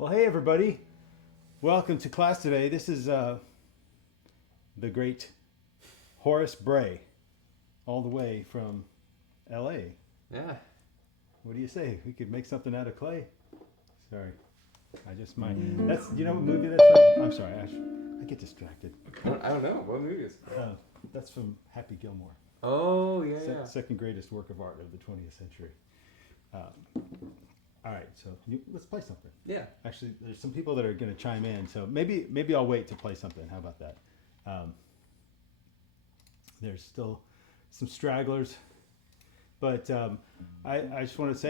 Well, hey everybody. Welcome to class today. This is the great Horace Bray, all the way from LA. Yeah. What do you say? We could make something out of clay? Sorry. I just might. That's, you know what movie that's from? I'm sorry, I get distracted. I don't know. What movie is it? That's from Happy Gilmore. Oh, yeah. Second greatest work of art of the 20th century. All right, so let's play something. Yeah. Actually, there's some people that are going to chime in, so maybe I'll wait to play something. How about that? There's still some stragglers, but I just want to say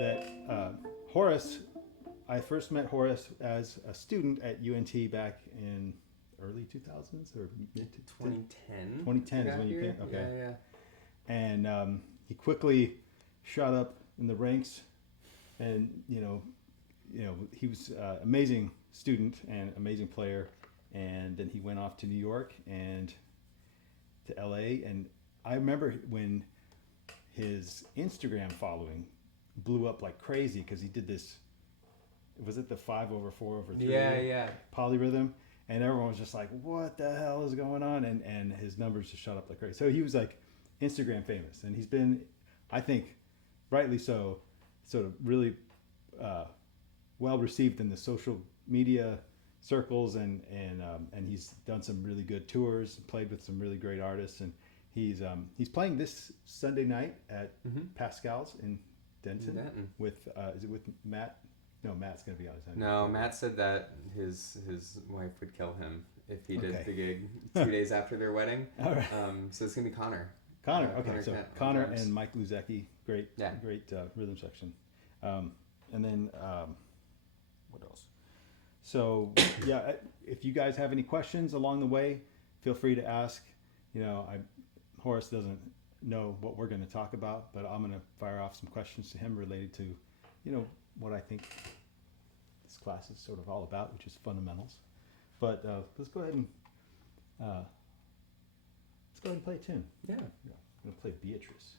that Horace, I first met Horace as a student at UNT back in early 2000s or mid 2010. 2010 is when you came. Okay. Yeah. And he quickly shot up in the ranks, and you know he was an amazing student and amazing player, and then he went off to New York and to LA, and I remember when his Instagram following blew up like crazy because he did this. Was it the 5/4/3? Yeah. Polyrhythm, and everyone was just like, "What the hell is going on?" And his numbers just shot up like crazy. So he was like Instagram famous, and he's been, I think, rightly so, sort of really well received in the social media circles, and he's done some really good tours, played with some really great artists, and he's playing this Sunday night at Pascal's in Denton. With is it with Matt? No, Matt's gonna be on his own. No, Matt said that his wife would kill him if he did the gig 2 days after their wedding. All right. So it's gonna be Connor. Okay, so Connor drums. and Mike Luzecki, great rhythm section, and then what else? So yeah, if you guys have any questions along the way, feel free to ask. Horace doesn't know what we're going to talk about, but I'm going to fire off some questions to him related to, what I think this class is sort of all about, which is fundamentals. But let's go ahead and play a tune. Yeah. I'm going to play Beatrice.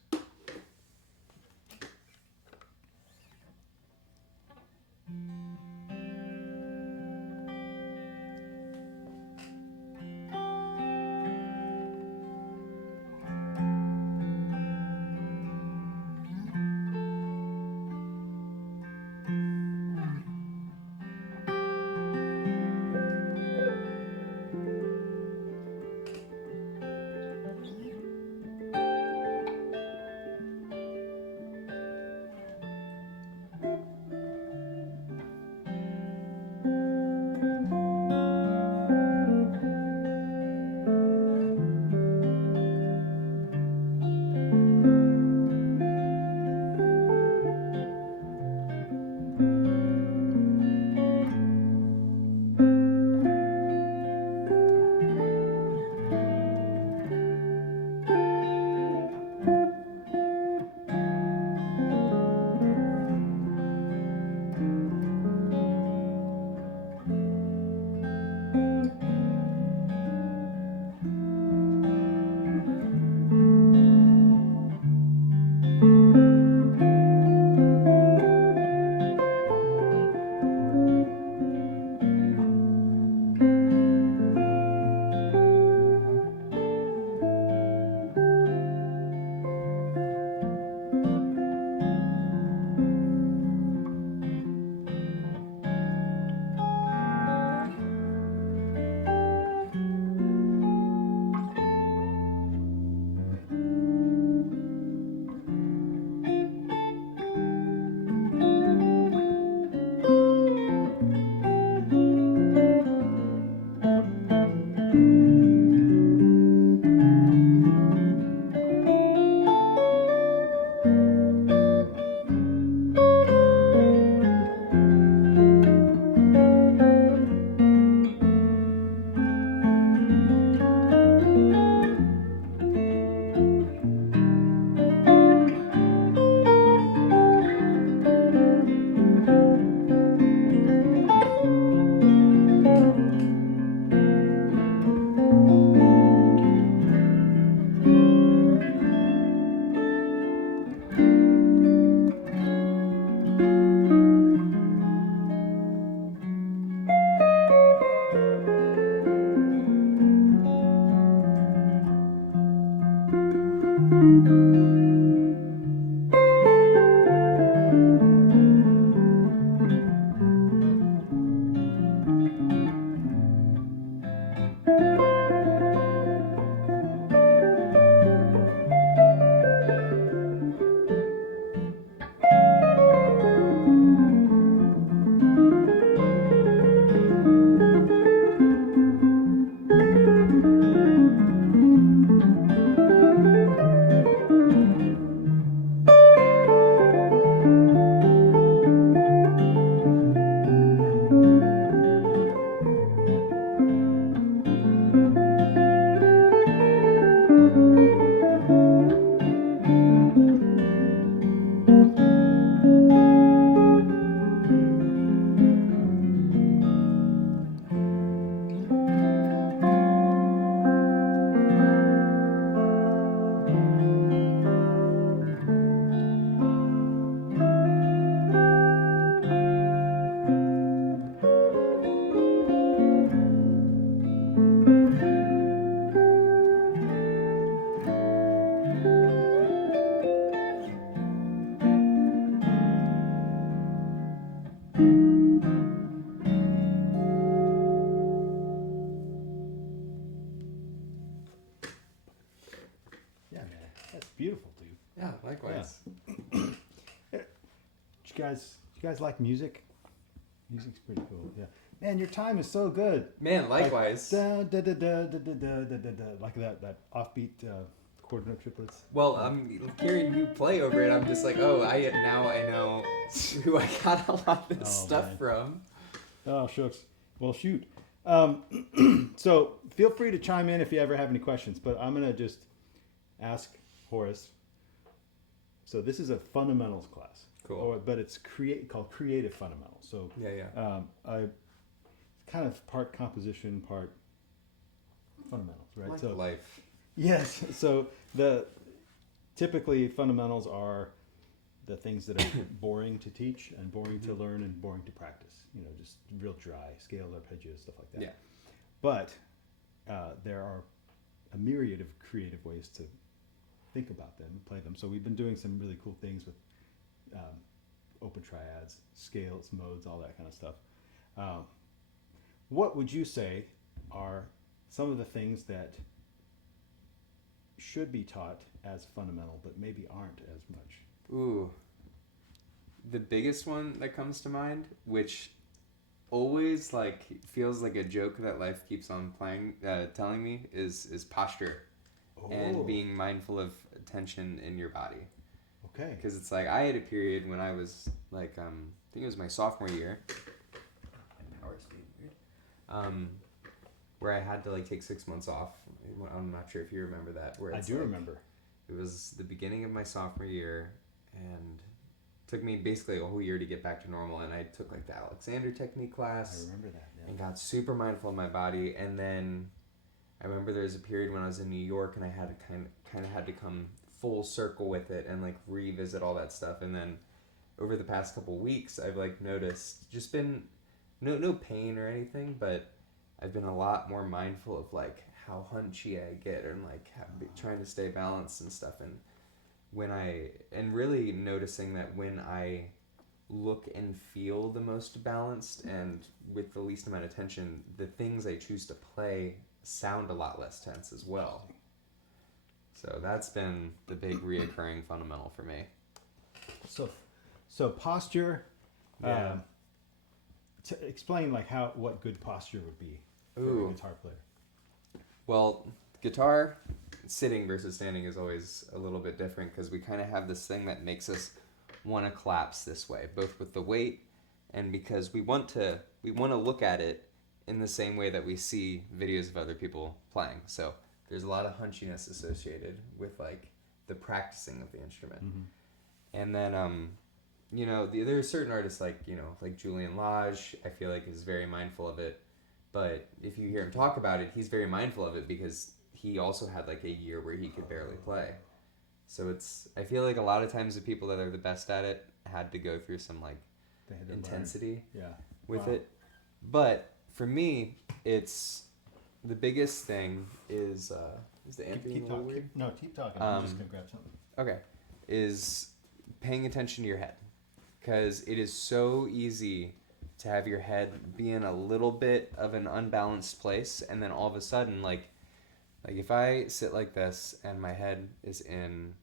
you guys like music? Music's pretty cool. Yeah. Man, your time is so good. Man, likewise. Like, da, da, da, da, da, da, da, da, da, like that offbeat quarter note triplets. Well, I'm hearing you play over it. I'm just like, oh, I know who I got a lot of this stuff from. Oh, shucks. Well, shoot. So feel free to chime in if you ever have any questions, but I'm going to just ask Horace. So this is a fundamentals class. Cool. But it's called creative fundamentals. So I kind of part composition, part fundamentals, right? Like so life. Yes. So typically fundamentals are the things that are boring to teach and boring to learn and boring to practice. You know, just real dry, scaled arpeggios, stuff like that. Yeah. But there are a myriad of creative ways to think about them and play them. So we've been doing some really cool things with open triads, scales, modes, all that kind of stuff. What would you say are some of the things that should be taught as fundamental, but maybe aren't as much? Ooh. The biggest one that comes to mind, which always like feels like a joke that life keeps on telling me, is posture and being mindful of tension in your body. Okay. Because it's like I had a period when I was like I think it was my sophomore year. My power's being weird. Where I had to like take 6 months off. I'm not sure if you remember that. Where I do remember. It was the beginning of my sophomore year, and it took me basically a whole year to get back to normal. And I took like the Alexander technique class. I remember that. Yeah. And got super mindful of my body. And then I remember there was a period when I was in New York, and I had to kind of had to come full circle with it and like revisit all that stuff. And then over the past couple weeks, I've like noticed just been no pain or anything, but I've been a lot more mindful of like how hunchy I get and like trying to stay balanced and stuff. And really noticing that when I look and feel the most balanced and with the least amount of tension, the things I choose to play sound a lot less tense as well. So that's been the big reoccurring fundamental for me. So posture. Yeah. To explain like what good posture would be for a guitar player. Well, guitar sitting versus standing is always a little bit different because we kind of have this thing that makes us want to collapse this way, both with the weight and because we want to look at it in the same way that we see videos of other people playing. So there's a lot of hunchiness associated with like the practicing of the instrument. Mm-hmm. And then there are certain artists like Julian Lage, I feel like is very mindful of it. But if you hear him talk about it, he's very mindful of it because he also had like a year where he could barely play. So I feel like a lot of times the people that are the best at it had to go through some like intensity with it. But for me, it's the biggest thing is the Anthony keep talking. Weird? No, keep talking. I'm just gonna grab something. Okay, is paying attention to your head, because it is so easy to have your head be in a little bit of an unbalanced place, and then all of a sudden, like if I sit like this and my head is in,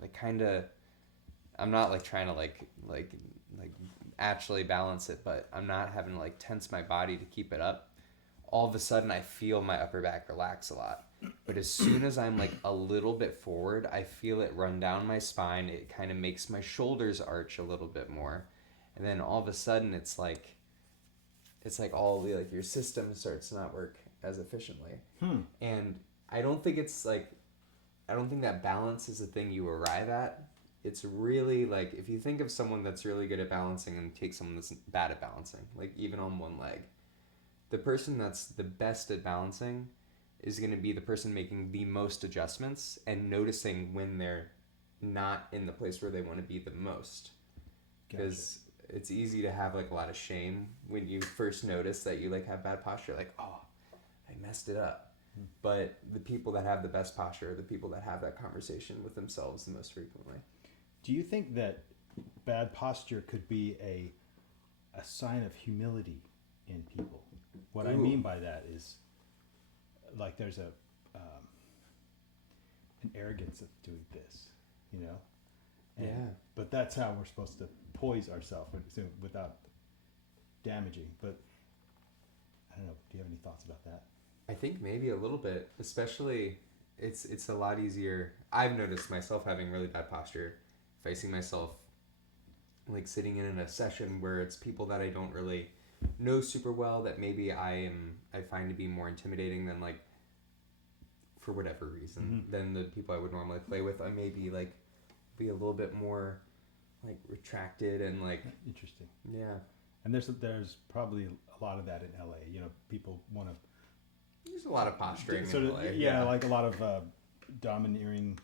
like I'm not like trying to like actually balance it, but I'm not having to like tense my body to keep it up. All of a sudden, I feel my upper back relax a lot. But as soon as I'm like a little bit forward, I feel it run down my spine. It kind of makes my shoulders arch a little bit more, and then all of a sudden, it's like all the like your system starts to not work as efficiently. And I don't think that balance is a thing you arrive at. It's really like if you think of someone that's really good at balancing and take someone that's bad at balancing, like even on one leg, the person that's the best at balancing is going to be the person making the most adjustments and noticing when they're not in the place where they want to be the most. Because it's easy to have like a lot of shame when you first notice that you like have bad posture, like, oh, I messed it up. But the people that have the best posture are the people that have that conversation with themselves the most frequently. Do you think that bad posture could be a sign of humility in people? What I mean by that is, like, there's an arrogance of doing this, But that's how we're supposed to poise ourselves without damaging. But I don't know. Do you have any thoughts about that? I think maybe a little bit, especially it's a lot easier. I've noticed myself having really bad posture, facing myself like sitting in a session where it's people that I don't really know super well, that maybe I find to be more intimidating than, like, for whatever reason, than the people I would normally play with. I maybe like be a little bit more like retracted and like Interesting. Yeah. And there's probably a lot of that in LA. You know, people want to. There's a lot of posturing Sort in of, LA. yeah, like a lot of domineering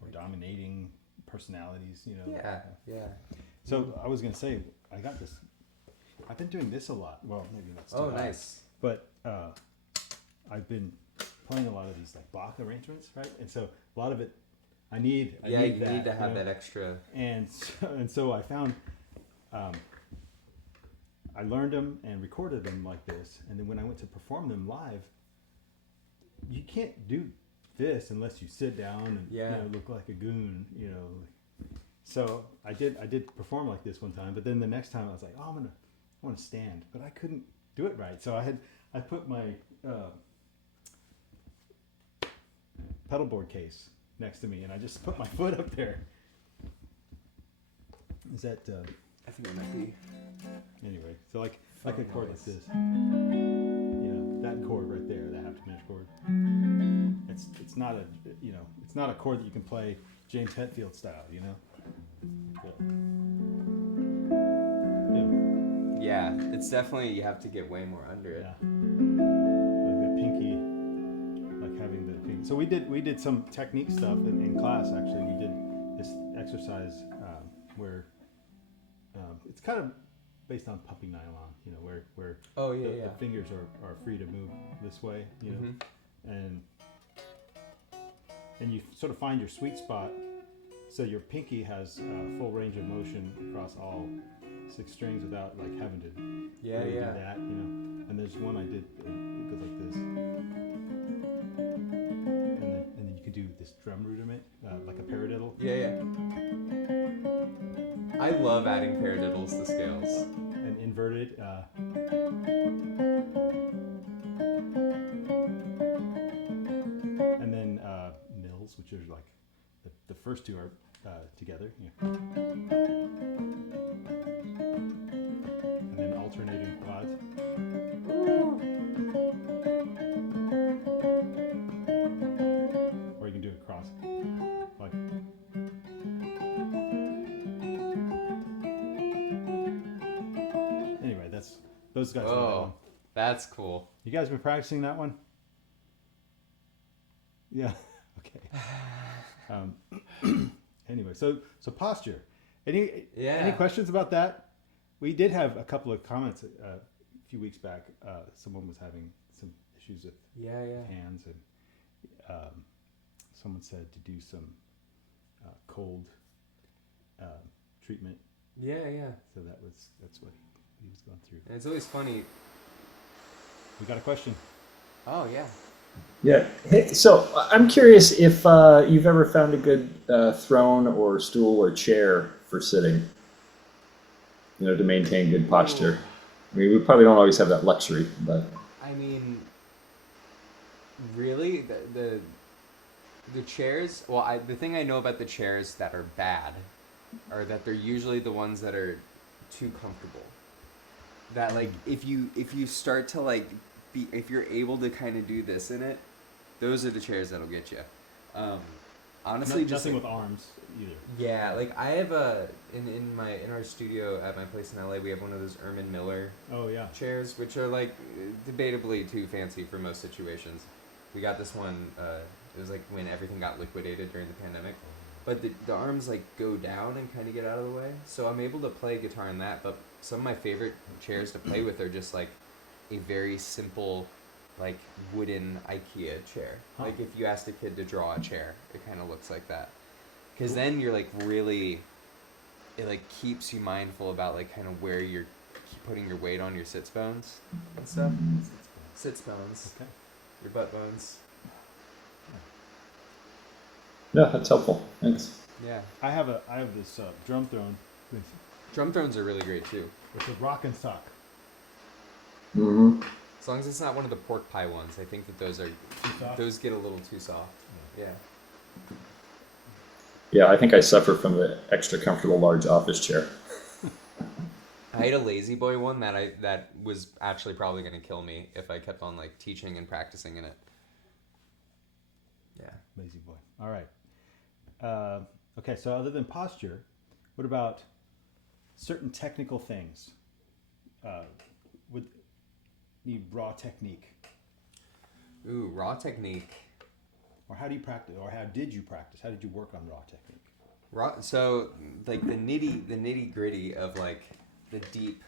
or dominating personalities. You know. Yeah. So I was gonna say, I got this. I've been doing this a lot. Well, maybe that's too hard. Nice. But I've been playing a lot of these like Bach arrangements, right? And so a lot of it, I need you that, need to have that extra. And so I found, I learned them and recorded them like this, and then when I went to perform them live, you can't do this unless you sit down and you know, look like a goon, you know. So I did perform like this one time, but then the next time I was like, I want to stand, but I couldn't do it right. So I put my pedal board case next to me, and I just put my foot up there. Is that? I think it might be. Anyway, so like a chord like this, you know, that chord right there, that half diminished chord. It's not a chord that you can play James Hetfield style, you know. Yeah, it's definitely, you have to get way more under it. Yeah. Like the pinky, like having the pinky. So we did some technique stuff in class. Actually, we did this exercise where it's kind of based on puppy nylon, you know, where the fingers are free to move this way, you know, and you sort of find your sweet spot. So your pinky has full range of motion across all 6 strings without like having to do that, you know. And there's one I did, it goes like this, and then you can do this drum rudiment, like a paradiddle. I love adding paradiddles to scales. And inverted. And then nils, which are like the first two are together. Yeah. And then alternating quads. Or you can do it cross. Like. Anyway, those guys. Oh, that's cool. You guys been practicing that one? Yeah. Okay. Anyway, so posture. Any questions about that? We did have a couple of comments a few weeks back. Someone was having some issues with hands, and someone said to do some cold treatment. Yeah. So that's what he was going through. And it's always funny. We got a question. Oh yeah. Yeah. Hey, so I'm curious if you've ever found a good throne or stool or chair for sitting, you know, to maintain good posture. I mean, we probably don't always have that luxury, but. I mean, really, the chairs. Well, the thing I know about the chairs that are bad are that they're usually the ones that are too comfortable. That like if you start to like. If you're able to kind of do this in it, those are the chairs that'll get you. Honestly, just nothing like, with arms either. Yeah, like I have in our studio at my place in LA, we have one of those Ermin Miller chairs, which are like debatably too fancy for most situations. We got this one. It was like when everything got liquidated during the pandemic, but the arms like go down and kind of get out of the way, so I'm able to play guitar in that. But some of my favorite chairs to play with are just like a very simple, like wooden IKEA chair. Huh. Like if you asked a kid to draw a chair, it kind of looks like that. Because then you're like really, it like keeps you mindful about like kind of where you're putting your weight on your sits bones and stuff. Sits bones. Okay. Your butt bones. No, that's helpful. Thanks. Yeah. I have this drum throne with Drum thrones are really great too. a rock and sock. Mm-hmm. As long as it's not one of the pork pie ones, I think that those get a little too soft. Yeah. Yeah, I think I suffer from the extra comfortable large office chair. I had a lazy boy one that was actually probably going to kill me if I kept on like teaching and practicing in it. Yeah. Lazy boy. All right. Okay, so other than posture, what about certain technical things? Would need raw technique, Ooh, raw technique. or how do you practice, or how did you practice? How did you work on raw technique? So like the nitty gritty of like the deep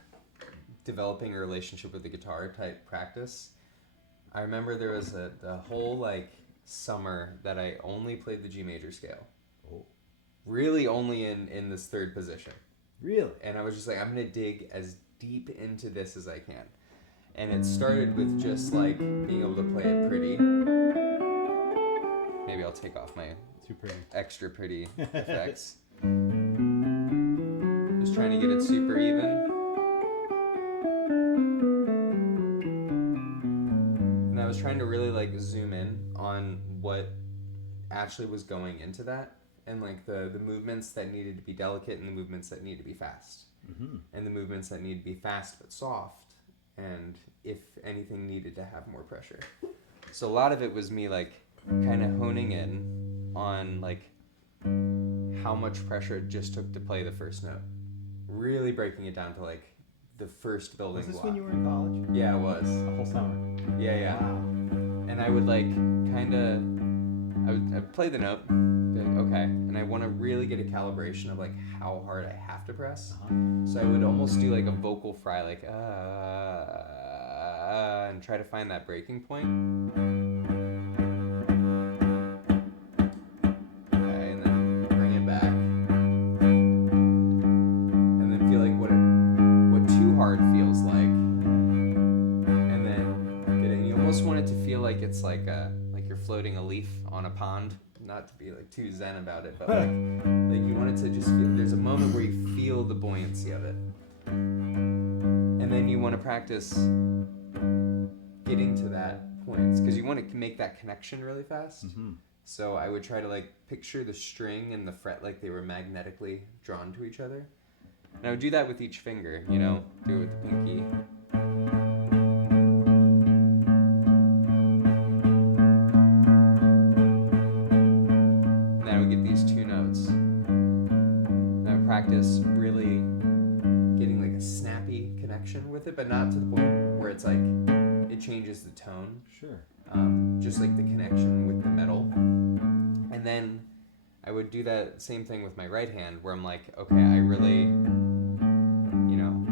developing a relationship with the guitar type practice. I remember there was the whole like summer that I only played the G major scale. Oh, Really only in this third position. really? And I was just like, I'm gonna dig as deep into this as I can. And it started with just like being able to play it pretty. Maybe I'll take off my Too pretty. extra pretty effects. Just trying to get it super even. And I was trying to really like zoom in on what actually was going into that, and like the movements that needed to be delicate and the movements that need to be fast. Mm-hmm. And the movements that need to be fast but soft, and if anything needed to have more pressure. So a lot of it was me like kind of honing in on like how much pressure it just took to play the first note. Really breaking it down to like the first building Was this block. when you were in college? Yeah, it was. The whole summer. Yeah. Wow. And I would like kind of, I'd play the note, be like, okay, and I want to really get a calibration of like how hard I have to press. So I would almost do like a vocal fry, like and try to find that breaking point. Okay, and then bring it back, and then feel like what too hard feels like, and then get it. And you almost want it to feel like it's like you're floating a leaf on a pond. Not to be like too zen about it, but like you want it to just feel. There's a moment where you feel the buoyancy of it, and then you want to practice getting to that point because you want to make that connection really fast. Mm-hmm. So I would try to like picture the string and the fret like they were magnetically drawn to each other, and I would do that with each finger. You know, do it with the pinky. Practice really getting like a snappy connection with it, but not to the point where it's like it changes the tone. Sure. Just like the connection with the metal. And then I would do that same thing with my right hand where I'm like, okay, I really, you know,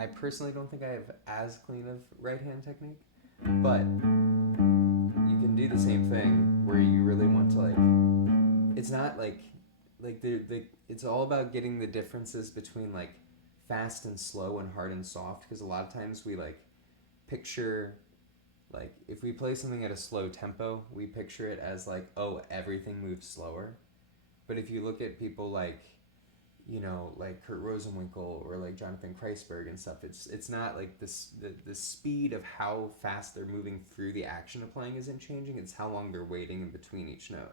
I personally don't think I have as clean of right hand technique, but you can do the same thing where you really want to like, it's not like it's all about getting the differences between like fast and slow and hard and soft, because a lot of times we like picture like if we play something at a slow tempo, we picture it as like, oh, everything moves slower. But if you look at people like, you know, like Kurt Rosenwinkel or like Jonathan Kreisberg and stuff, it's not like the speed of how fast they're moving through the action of playing isn't changing, it's how long they're waiting in between each note.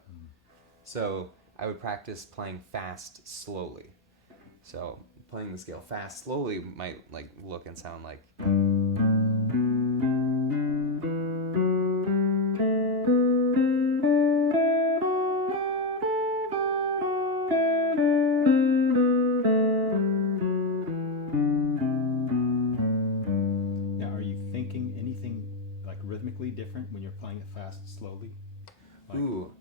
So I would practice playing fast slowly. So playing the scale fast slowly might like look and sound like. Now, are you thinking anything like rhythmically different when you're playing it fast, slowly? Like, Ooh.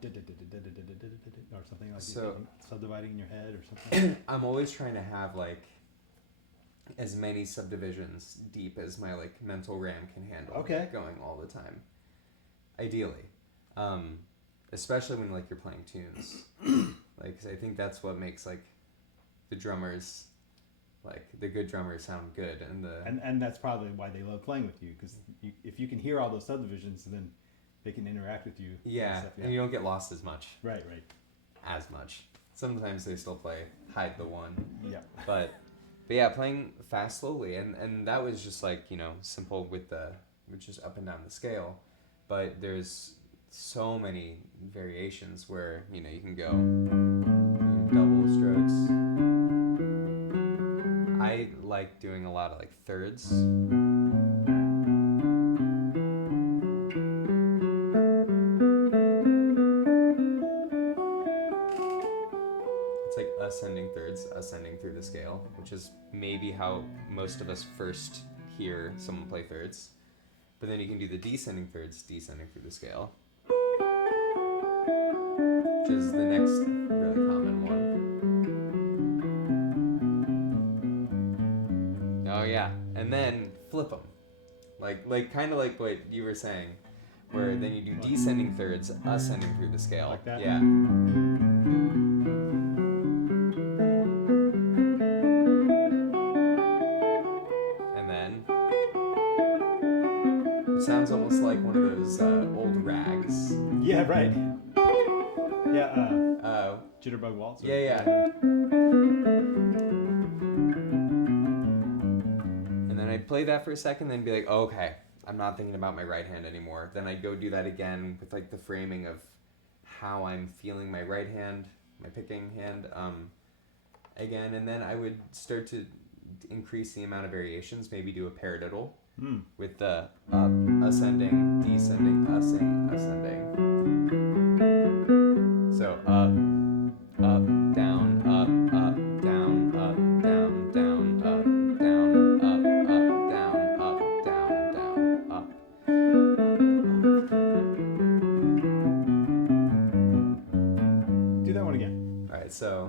Or something like So subdividing in your head or something? I'm always trying to have like as many subdivisions deep as my like mental RAM can handle. Okay. Going all the time. Ideally. Especially when like you're playing tunes. Like, 'cause I think that's what makes like the drummers, like the good drummers sound good, And that's probably why they love playing with you, because if you can hear all those subdivisions, then they can interact with you. yeah, stuff, and you don't get lost as much. Right. as much. Sometimes they still play hide the one. Yeah. But yeah, playing fast slowly, and that was just like, simple with just up and down the scale. But there's so many variations where, you can go double strokes. I like doing a lot of like thirds. It's like ascending thirds, ascending through the scale, which is maybe how most of us first hear someone play thirds. But then you can do the descending thirds, descending through the scale, which is the next really common one. Oh yeah, and then flip them, like kind of like what you were saying, where then you do descending thirds, ascending through the scale. Like that? Yeah. And then it sounds almost like one of those old rags. Yeah, right. Yeah, Jitterbug Waltz. Yeah. And then I'd play that for a second, then be like, oh, okay, I'm not thinking about my right hand anymore. Then I'd go do that again with like the framing of how I'm feeling my right hand, my picking hand, again, and then I would start to increase the amount of variations, maybe do a paradiddle with the up, ascending, descending, ascending. So up, down, up, down, down, down, up, down, down, up. Do that one again. All right, so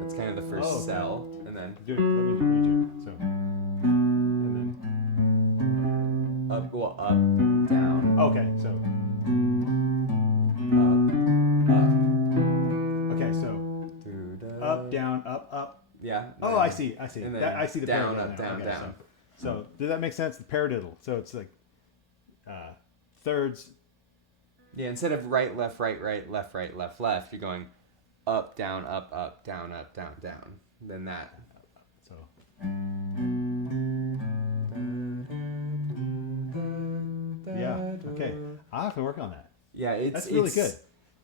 that's kind of the first cell, and then Do it. Let me read you. So, and then. up, down. Okay, so. Up. Okay, so. Up, down, up. Yeah. Oh, I see. And then I see the down, paradiddle up, now. down, Okay, down. So, does that make sense? The paradiddle. So it's like thirds. Yeah, instead of right, left, left, left, you're going up, down, down, down. Then that. So. Yeah. Okay. I'll have to work on that. Yeah, That's really good.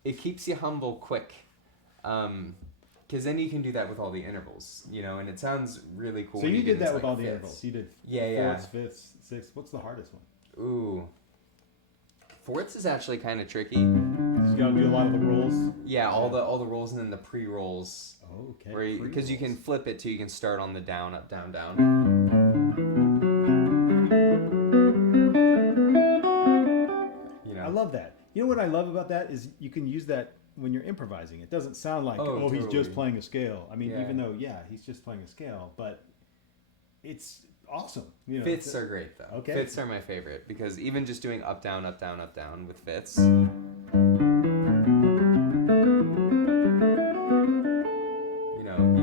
It keeps you humble quick. Because then you can do that with all the intervals, and it sounds really cool. So when you get did that into, with like, all the fifths. intervals. You did Yeah. fourths, fifths, sixths. What's the hardest one? Ooh. Fourths is actually kind of tricky. You got to do a lot of the rolls. Yeah, all the rolls and then the pre-rolls. Okay. Because you can flip it too. You can start on the down, up, down, down. I love that. You know what I love about that is you can use that when you're improvising. It doesn't sound like, he's totally. just playing a scale. I mean, Yeah. even though, he's just playing a scale, but it's awesome. Fifths are great though. Okay. Fifths are my favorite because even just doing up, down with fifths. You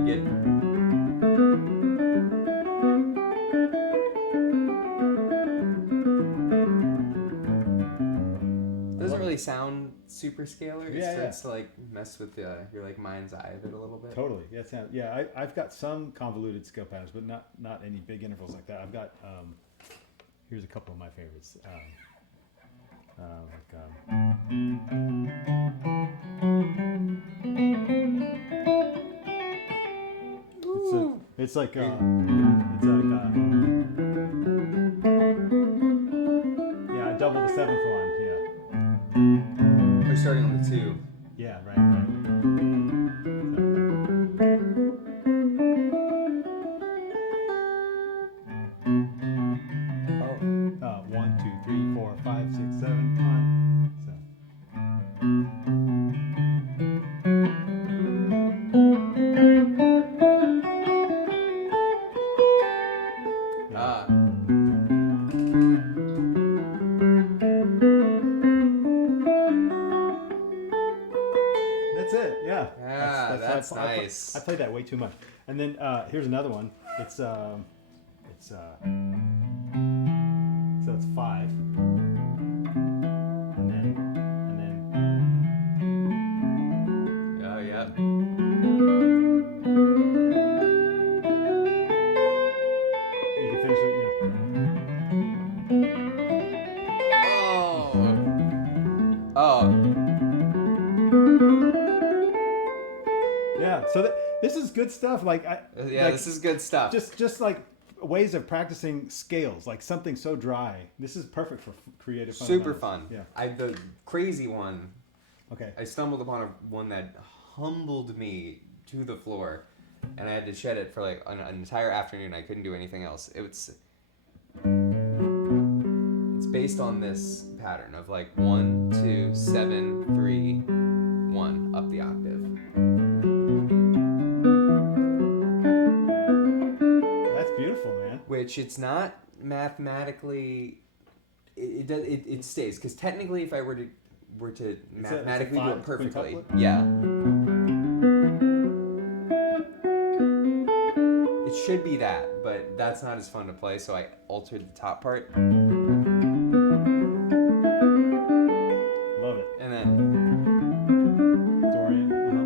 get. Doesn't really sound super scalar. It starts to like mess with your like mind's eye of it a little bit. Totally. I've got some convoluted scale patterns, but not any big intervals like that. I've got here's a couple of my favorites. It's like yeah, I double the seventh one. Yeah. We're starting on the 2. Yeah. Right. Oh. 1, 2, 3, 4, 5, 6, 7, 1. So. That's it. Yeah. That's nice. I played that way too much. And then here's another one. It's so it's 5. And then This is good stuff. Like This is good stuff. just like ways of practicing scales, like something so dry. This is perfect for creative. Super fun. Yeah. The crazy one. Okay. I stumbled upon one that humbled me to the floor, and I had to shed it for like an entire afternoon. I couldn't do anything else. It's based on this pattern of like 1, 2, 7, 3, 1 up the octave. That's beautiful, man. Which it's not mathematically. It stays, because technically, if I were to mathematically do it perfectly, yeah, it should be that, but that's not as fun to play. So I altered the top part. Love it. And then Dorian. can I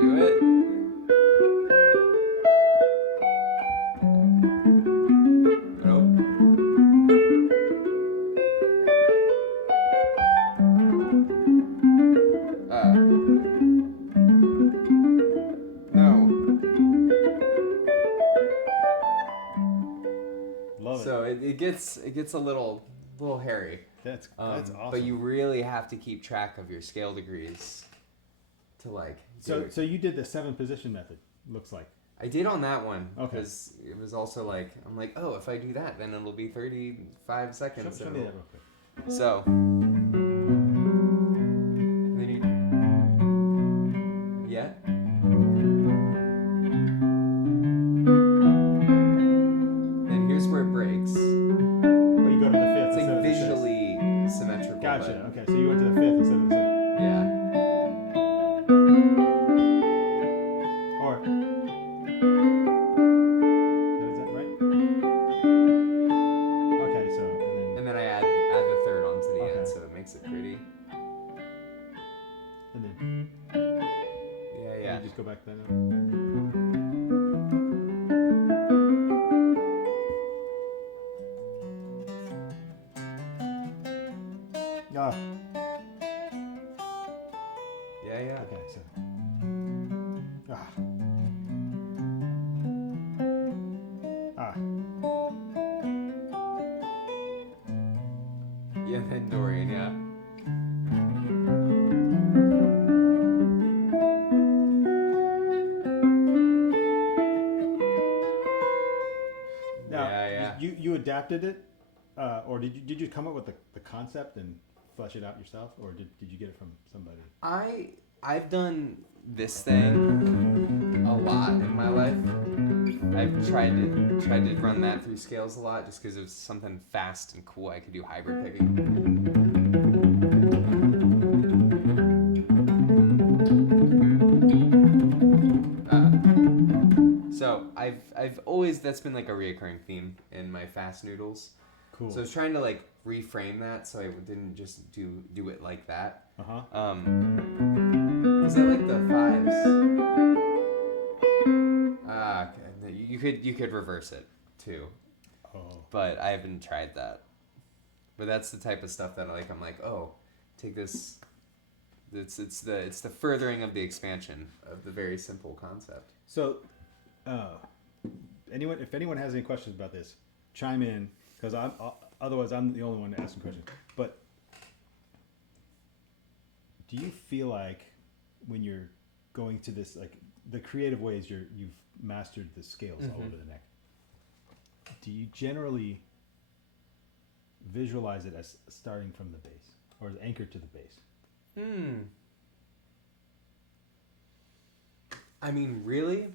do it? Nope. No. Love it. So it gets a little hairy. That's awesome. But you really have to keep track of your scale degrees to like. So you did the 7 position method. Looks like. I did on that one Okay. because it was also like, I'm like, oh, if I do that, then it'll be 35 seconds. Show me that real quick. So. Then you. Yeah. And here's where it breaks. Oh, you go to the 5th. It's instead like of the 6th. visually symmetrical. Gotcha. but- Okay, so you went to the 5th instead of the 6th. Yeah. Or is that right? Okay, so And then I add the third onto the Okay. end, so it makes it pretty. and then Yeah. you just go back to that note. Ah, Yeah. okay, so ah. Yeah, and then Dorian, yeah. Now, Yeah. you adapted it, or did you come up with the concept and flesh it out yourself, or did you get it from somebody? I've done this thing a lot in my life. I've tried to run that through scales a lot just because it was something fast and cool. I could do hybrid picking. So I've always, that's been like a reoccurring theme in my fast noodles. Cool. So I was trying to like reframe that so I didn't just do it like that. Uh-huh. Because I like the 5s. Okay. You could reverse it too, Oh. but I haven't tried that. But that's the type of stuff that I'm like, oh, take this. It's the furthering of the expansion of the very simple concept. So, if anyone has any questions about this, chime in, because otherwise I'm the only one asking questions. But do you feel like when you're going to this, like the creative ways you've mastered the scales all over the neck, do you generally visualize it as starting from the base or as anchored to the base? I mean, really,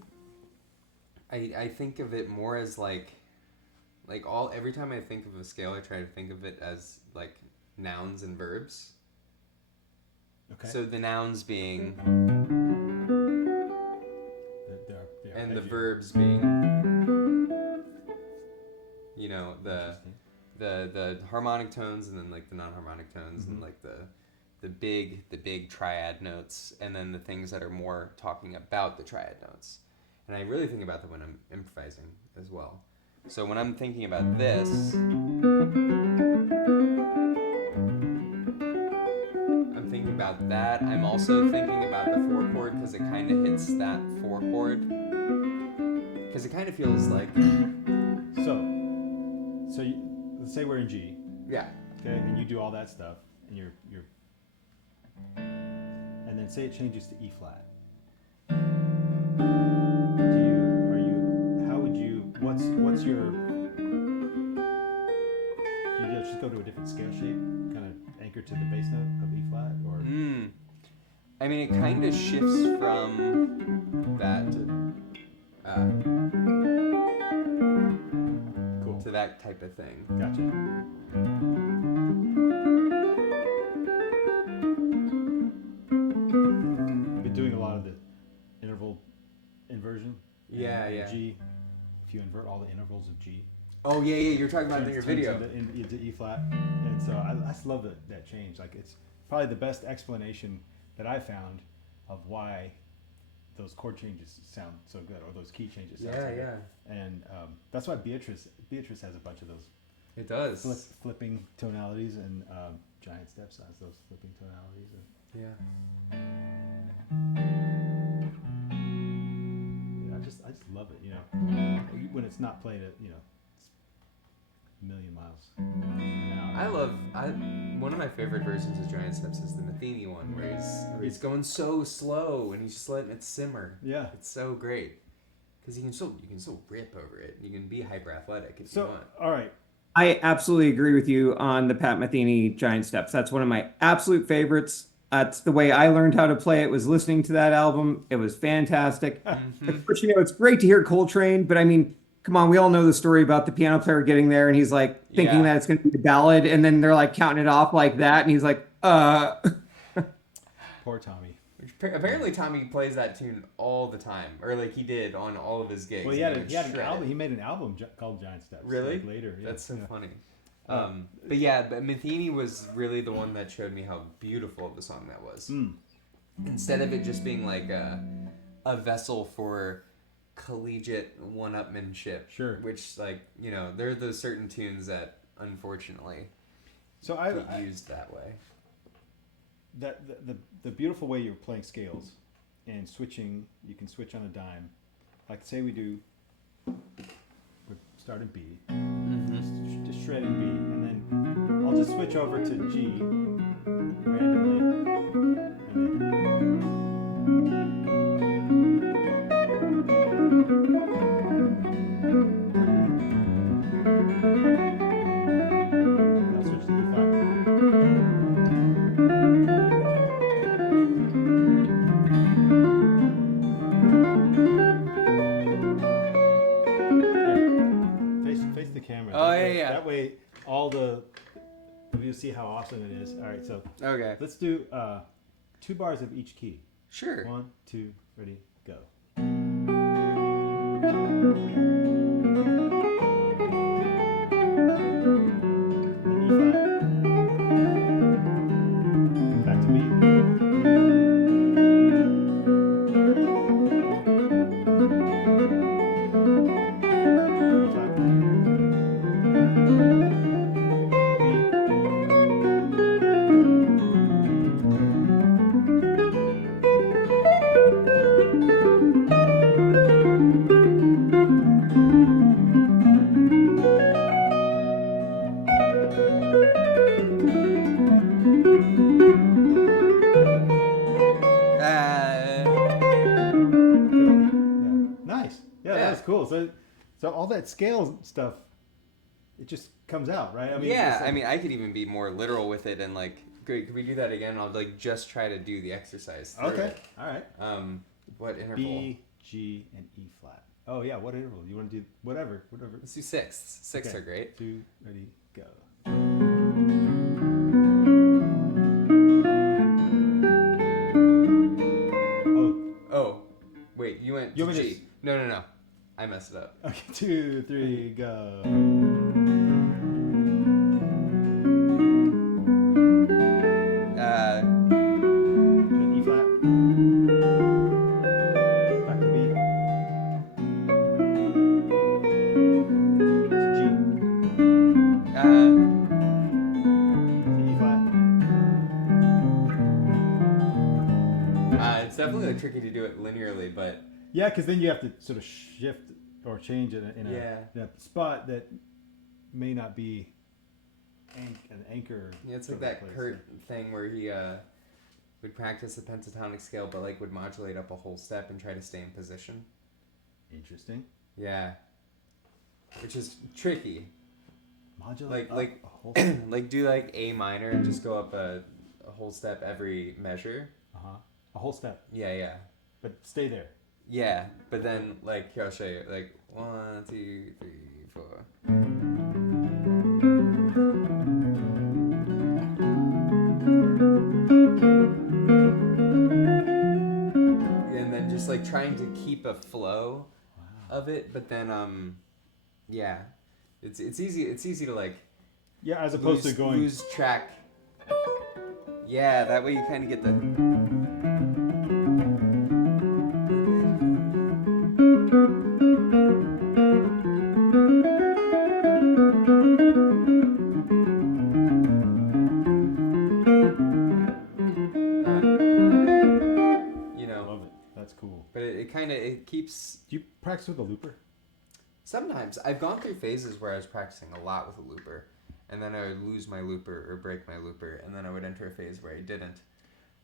I think of it more as every time I think of a scale, I try to think of it as like nouns and verbs. Okay. So the nouns being They are and the edgy. verbs being, you know, the harmonic tones and then like the non-harmonic tones and like the the big triad notes, and then the things that are more talking about the triad notes. And I really think about them when I'm improvising as well. So when I'm thinking about this, I'm thinking about that. I'm also thinking about the 4 chord because it kind of hits that 4 chord. Because it kind of feels like... So let's say we're in G. Yeah. Okay, and you do all that stuff, and you're and then say it changes to E flat. What's your, do you just go to a different scale shape, kind of anchor to the bass note of E flat, or? I mean, it kind of shifts from that to that type of thing. Gotcha. Been doing a lot of the interval inversion. Yeah. G. If you invert all the intervals of G. Oh yeah, you're talking about in your video. Into E flat, and so I just love that change. Like it's probably the best explanation that I found of why those chord changes sound so good, or those key changes sound so good. And that's why Beatrice has a bunch of those. It does. Flipping tonalities, and Giant Steps has those flipping tonalities. I just love it, when it's not played at, a million miles an hour. One of my favorite versions of Giant Steps is the Matheny one, where he's going so slow and he's just letting it simmer. Yeah, it's so great because you can still rip over it. You can be hyper athletic if you want. All right, I absolutely agree with you on the Pat Metheny Giant Steps. That's one of my absolute favorites. That's the way I learned how to play it, was listening to that album. It was fantastic. Of course, it's great to hear Coltrane, but I mean, come on, we all know the story about the piano player getting there and he's like thinking that it's going to be a ballad, and then they're like counting it off like that, and he's like, Poor Tommy. Apparently Tommy plays that tune all the time, or like he did on all of his gigs. Well, he had an album. He made an album called Giant Steps. Really? Like later. Yeah. That's so funny. But Matheny was really the one that showed me how beautiful of a song that was. Instead of it just being like a vessel for collegiate one-upmanship. Sure. Which, like, there are those certain tunes that unfortunately get used that way. That the beautiful way you're playing scales and switching, you can switch on a dime. Like say we're starting B, just shredding B, and then I'll just switch over to G randomly, and I'll switch to E flat. Face the camera. That way, you'll see how awesome it is. All right, so let's do 2 bars of each key. Sure. 1, 2, ready, go. Then E flat. Back to B. That's cool. So all that scale stuff, it just comes out, right? I mean, I could even be more literal with it and like, great, could we do that again? I'll like just try to do the exercise. Okay. It. All right. What interval? B, G, and E flat. Oh yeah, what interval? You want to do whatever. Let's do sixths. Sixths are great. 2, ready, go. Oh, wait, you went to G. No. I messed it up. Okay, 2, 3, go. tricky to do it linearly, but Yeah, because then you have to sort of shift or change it in a spot that may not be an anchor. Yeah, it's sort like of that place. Kurt thing where he would practice the pentatonic scale, but like would modulate up a whole step and try to stay in position. Interesting. Yeah, which is tricky. Modulate Like a whole like do like A minor and just go up a whole step every measure. a whole step, Yeah. but stay there. Yeah, but then like here I'll show you like 1, 2, 3, 4. And then just like trying to keep a flow of it, but then yeah, it's easy to like Yeah, as opposed to going. lose track. Yeah, that way you kind of get the. You know, Love it. That's cool. but it keeps. Do you practice with a looper? Sometimes I've gone through phases where I was practicing a lot with a looper, and then I would lose my looper or break my looper, and then I would enter a phase where I didn't.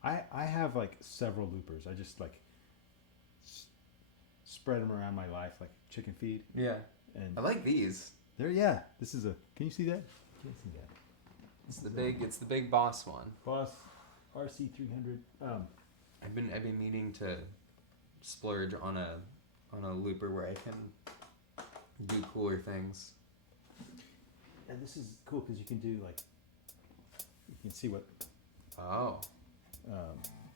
I have like several loopers. I just like spread them around my life like chicken feed. Yeah, And I like these. there, this is a. Can you see that? Can't see that. It's the big boss one. Boss RC 300. I've been meaning to splurge on a looper where I can do cooler things. And this is cool because you can do like. You can see what. Oh.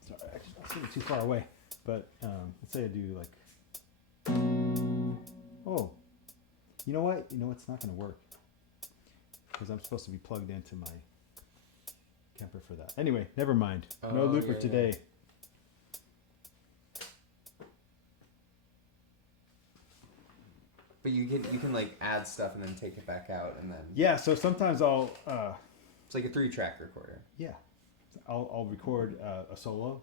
Sorry, actually, I'm sitting too far away. But let's say I do like. Oh, you know what? You know it's not going to work because I'm supposed to be plugged into my Kemper for that. Anyway, never mind. No Oh, looper yeah, today. But you can like add stuff and then take it back out and then Yeah, so sometimes I'll it's like a 3-track recorder. yeah, I'll record a solo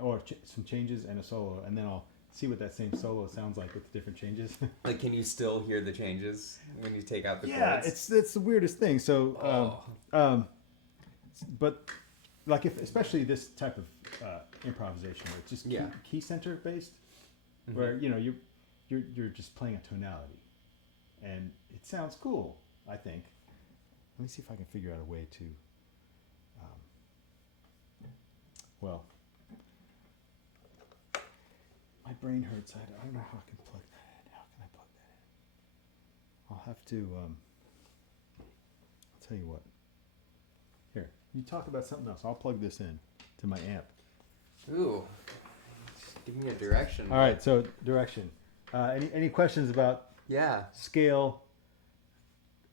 or some changes and a solo, and then I'll see what that same solo sounds like with the different changes. Like, can you still hear the changes when you take out the Yeah, chords? it's the weirdest thing. So, but like if especially this type of improvisation where it's just Yeah. key center based, Mm-hmm. where you're just playing a tonality, and it sounds cool. I think. Let me see if I can figure out a way to. Well, my brain hurts. I don't know how I can plug that in. How can I plug that in? I'll have to. I'll tell you what. Here, you talk about something else. I'll plug this in to my amp. Ooh. Just give me a direction. All right, so direction. Any questions about Yeah. scale,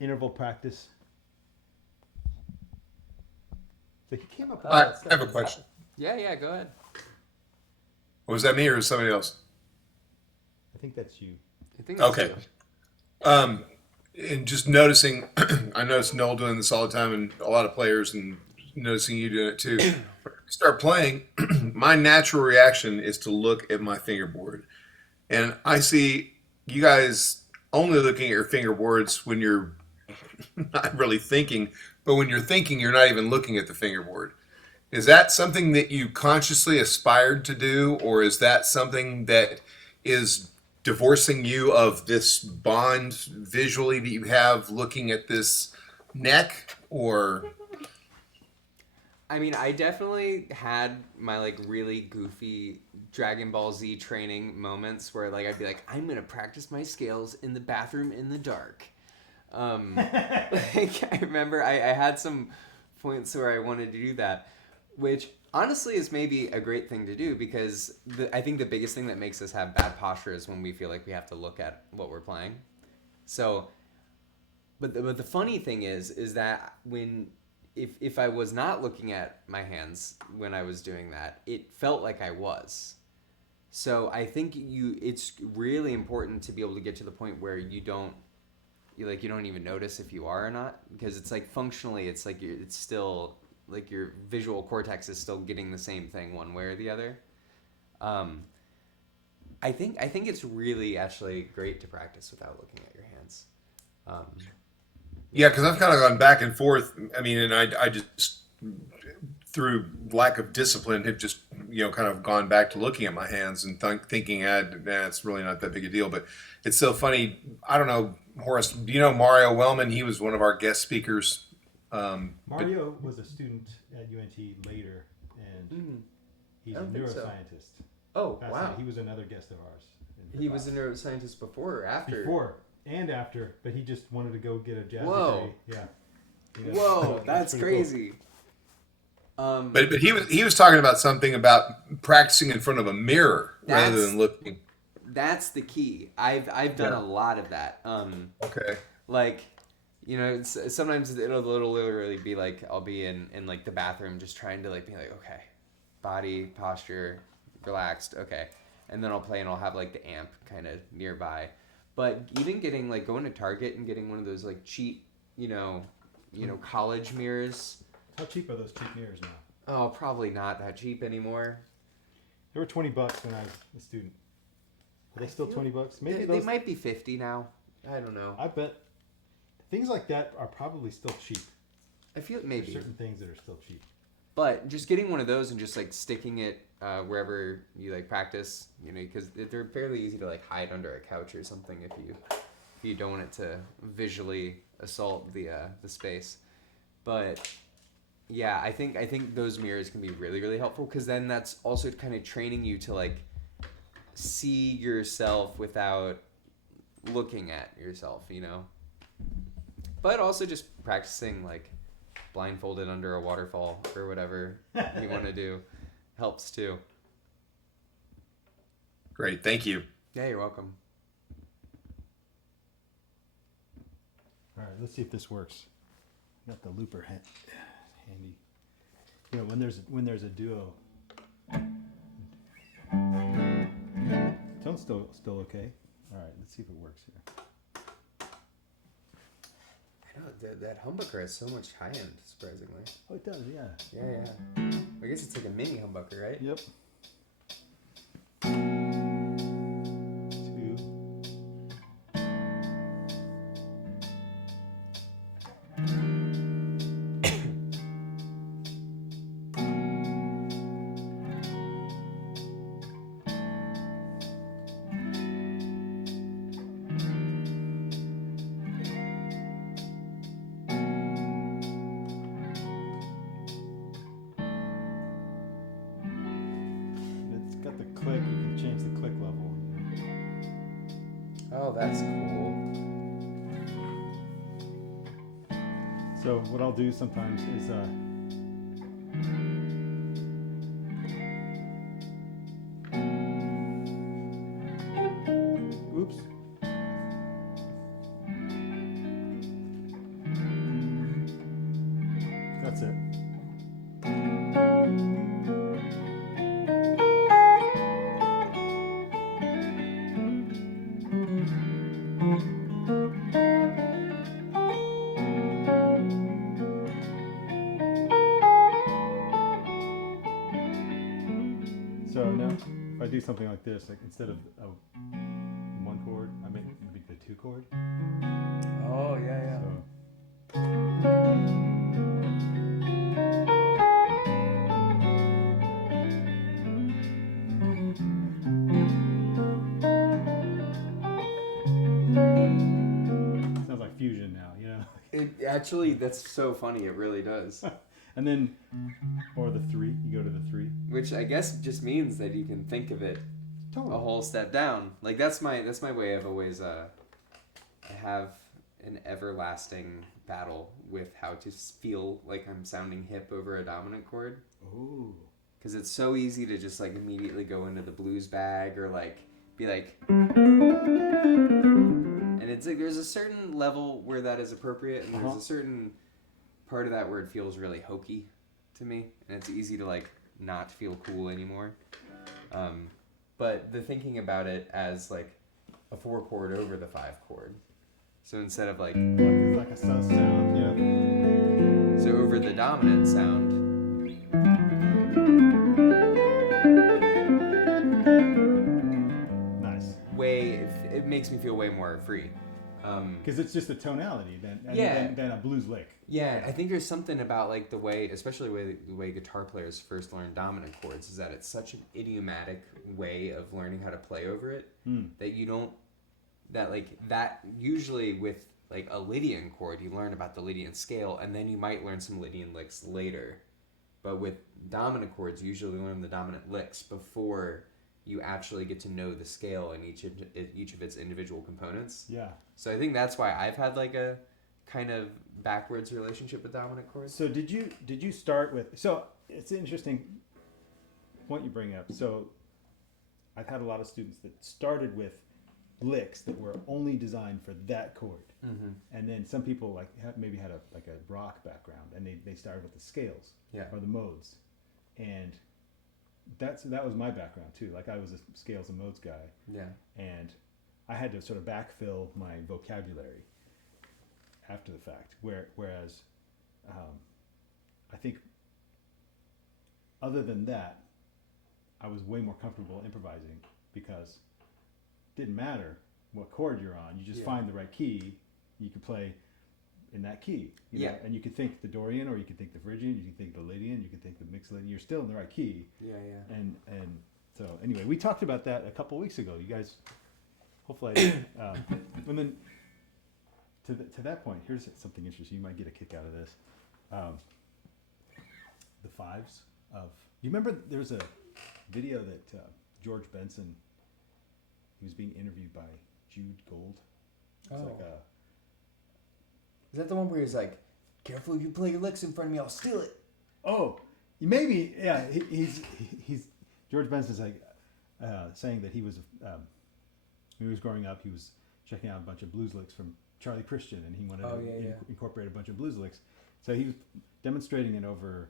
interval practice? So he came up with all I that stuff. have a question. Yeah, go ahead. Was that me or was somebody else? I think that's you. I think that's Okay. you. And just noticing, I noticed Noel doing this all the time, and a lot of players, and noticing you doing it too. When I start playing, my natural reaction is to look at my fingerboard, and I see you guys only looking at your fingerboards when you're not really thinking, but when you're thinking, you're not even looking at the fingerboard. Is that something that you consciously aspired to do, or is that something that is divorcing you of this bond visually that you have looking at this neck? Or I mean, I definitely had my like really goofy Dragon Ball Z training moments where like I'd be like, I'm gonna practice my scales in the bathroom in the dark. Like, I remember I had some points where I wanted to do that, which honestly is maybe a great thing to do because I think the biggest thing that makes us have bad posture is when we feel like we have to look at what we're playing. So, but the funny thing is that when if I was not looking at my hands when I was doing that, it felt like I was. So I think it's really important to be able to get to the point where you don't even notice if you are or not, because it's like functionally it's like it's still like your visual cortex is still getting the same thing one way or the other. I think it's really actually great to practice without looking at your hands. Yeah, because I've kind of gone back and forth. I mean, and I just through lack of discipline have just kind of gone back to looking at my hands and thinking, it's really not that big a deal. But it's so funny. I don't know, Horace. Do you know Mario Wellman? He was one of our guest speakers. Mario was a student at UNT later, and he's a neuroscientist. Oh, wow. He was another guest of ours. He was a neuroscientist before or after? Before and after, but he just wanted to go get a jazz Whoa. degree. Yeah. Whoa, that's crazy. Cool. But he was talking about something about practicing in front of a mirror rather than looking. That's the key. I've done a lot of that. Okay. Like, sometimes it'll literally be like I'll be in like the bathroom just trying to like be like, okay, body posture, relaxed, okay, and then I'll play and I'll have like the amp kind of nearby. But even going to Target and getting one of those like cheap, college mirrors. How cheap are those cheap mirrors now? Oh, probably not that cheap anymore. They were $20 when I was a student. Are they still $20? Maybe they might be 50 now. I don't know. I bet things like that are probably still cheap. I feel maybe There's certain things that are still cheap. But just getting one of those and just like sticking it wherever you like practice, because they're fairly easy to like hide under a couch or something if you don't want it to visually assault the space. But yeah, I think those mirrors can be really, really helpful because then that's also kind of training you to like see yourself without looking at yourself, But also just practicing like blindfolded under a waterfall or whatever you want to do helps too. Great, thank you. Yeah, you're welcome. All right, let's see if this works. Got the looper handy. When there's a duo. Tone's still okay. All right, let's see if it works here. I know that humbucker has so much high end, surprisingly. Oh, it does, yeah. Yeah. I guess it's like a mini humbucker, right? Yep. 2. It's got the click. You can change the click level. Oh, that's cool. So what I'll do sometimes is oops. That's it. So now, if I do something like this, like instead of a 1 chord, I make it the 2 chord. Oh, yeah. So, sounds like fusion now, It actually, that's so funny. It really does. And then, or the 3, you go to the 3. Which I guess just means that you can think of it a whole step down. Like that's my way of always I have an everlasting battle with how to feel like I'm sounding hip over a dominant chord. Ooh. Because it's so easy to just like immediately go into the blues bag or like be like, and it's like there's a certain level where that is appropriate, and there's a certain part of that where it feels really hokey to me, and it's easy to like not feel cool anymore. But the thinking about it as like a 4 chord over the 5 chord, so instead of like a sound, yeah. So over the dominant sound. it makes me feel way more free. Because it's just a tonality Yeah. than a blues lick. Yeah, I think there's something about like the way, especially the way guitar players first learn dominant chords, is that it's such an idiomatic way of learning how to play over it that you don't that usually with like a Lydian chord you learn about the Lydian scale and then you might learn some Lydian licks later, but with dominant chords you usually learn the dominant licks before you actually get to know the scale in each of its individual components. Yeah. So I think that's why I've had like a kind of backwards relationship with dominant chords. So did you start with? So it's an interesting point you bring up. So I've had a lot of students that started with licks that were only designed for that chord, and then some people like maybe had a rock background and they started with the scales or the modes, and that was my background too. Like I was a scales and modes guy. Yeah. And I had to sort of backfill my vocabulary after the fact. Whereas I think other than that, I was way more comfortable improvising because it didn't matter what chord you're on. You just find the right key. You could play in that key. You know? And you could think the Dorian, or you could think the Phrygian, you could think the Lydian, you could think the mixed Lydian. You're still in the right key. Yeah. And so anyway, we talked about that a couple weeks ago. You guys, hopefully, and then to that point, here's something interesting. You might get a kick out of this. The fives of. You remember there was a video that George Benson. He was being interviewed by Jude Gold. It's like a. Is that the one where he's like, "Careful, you play your licks in front of me, I'll steal it." Oh, maybe yeah. He's George Benson's like saying that he was when he was growing up, he was checking out a bunch of blues licks from Charlie Christian, and he wanted to incorporate a bunch of blues licks. So he was demonstrating it over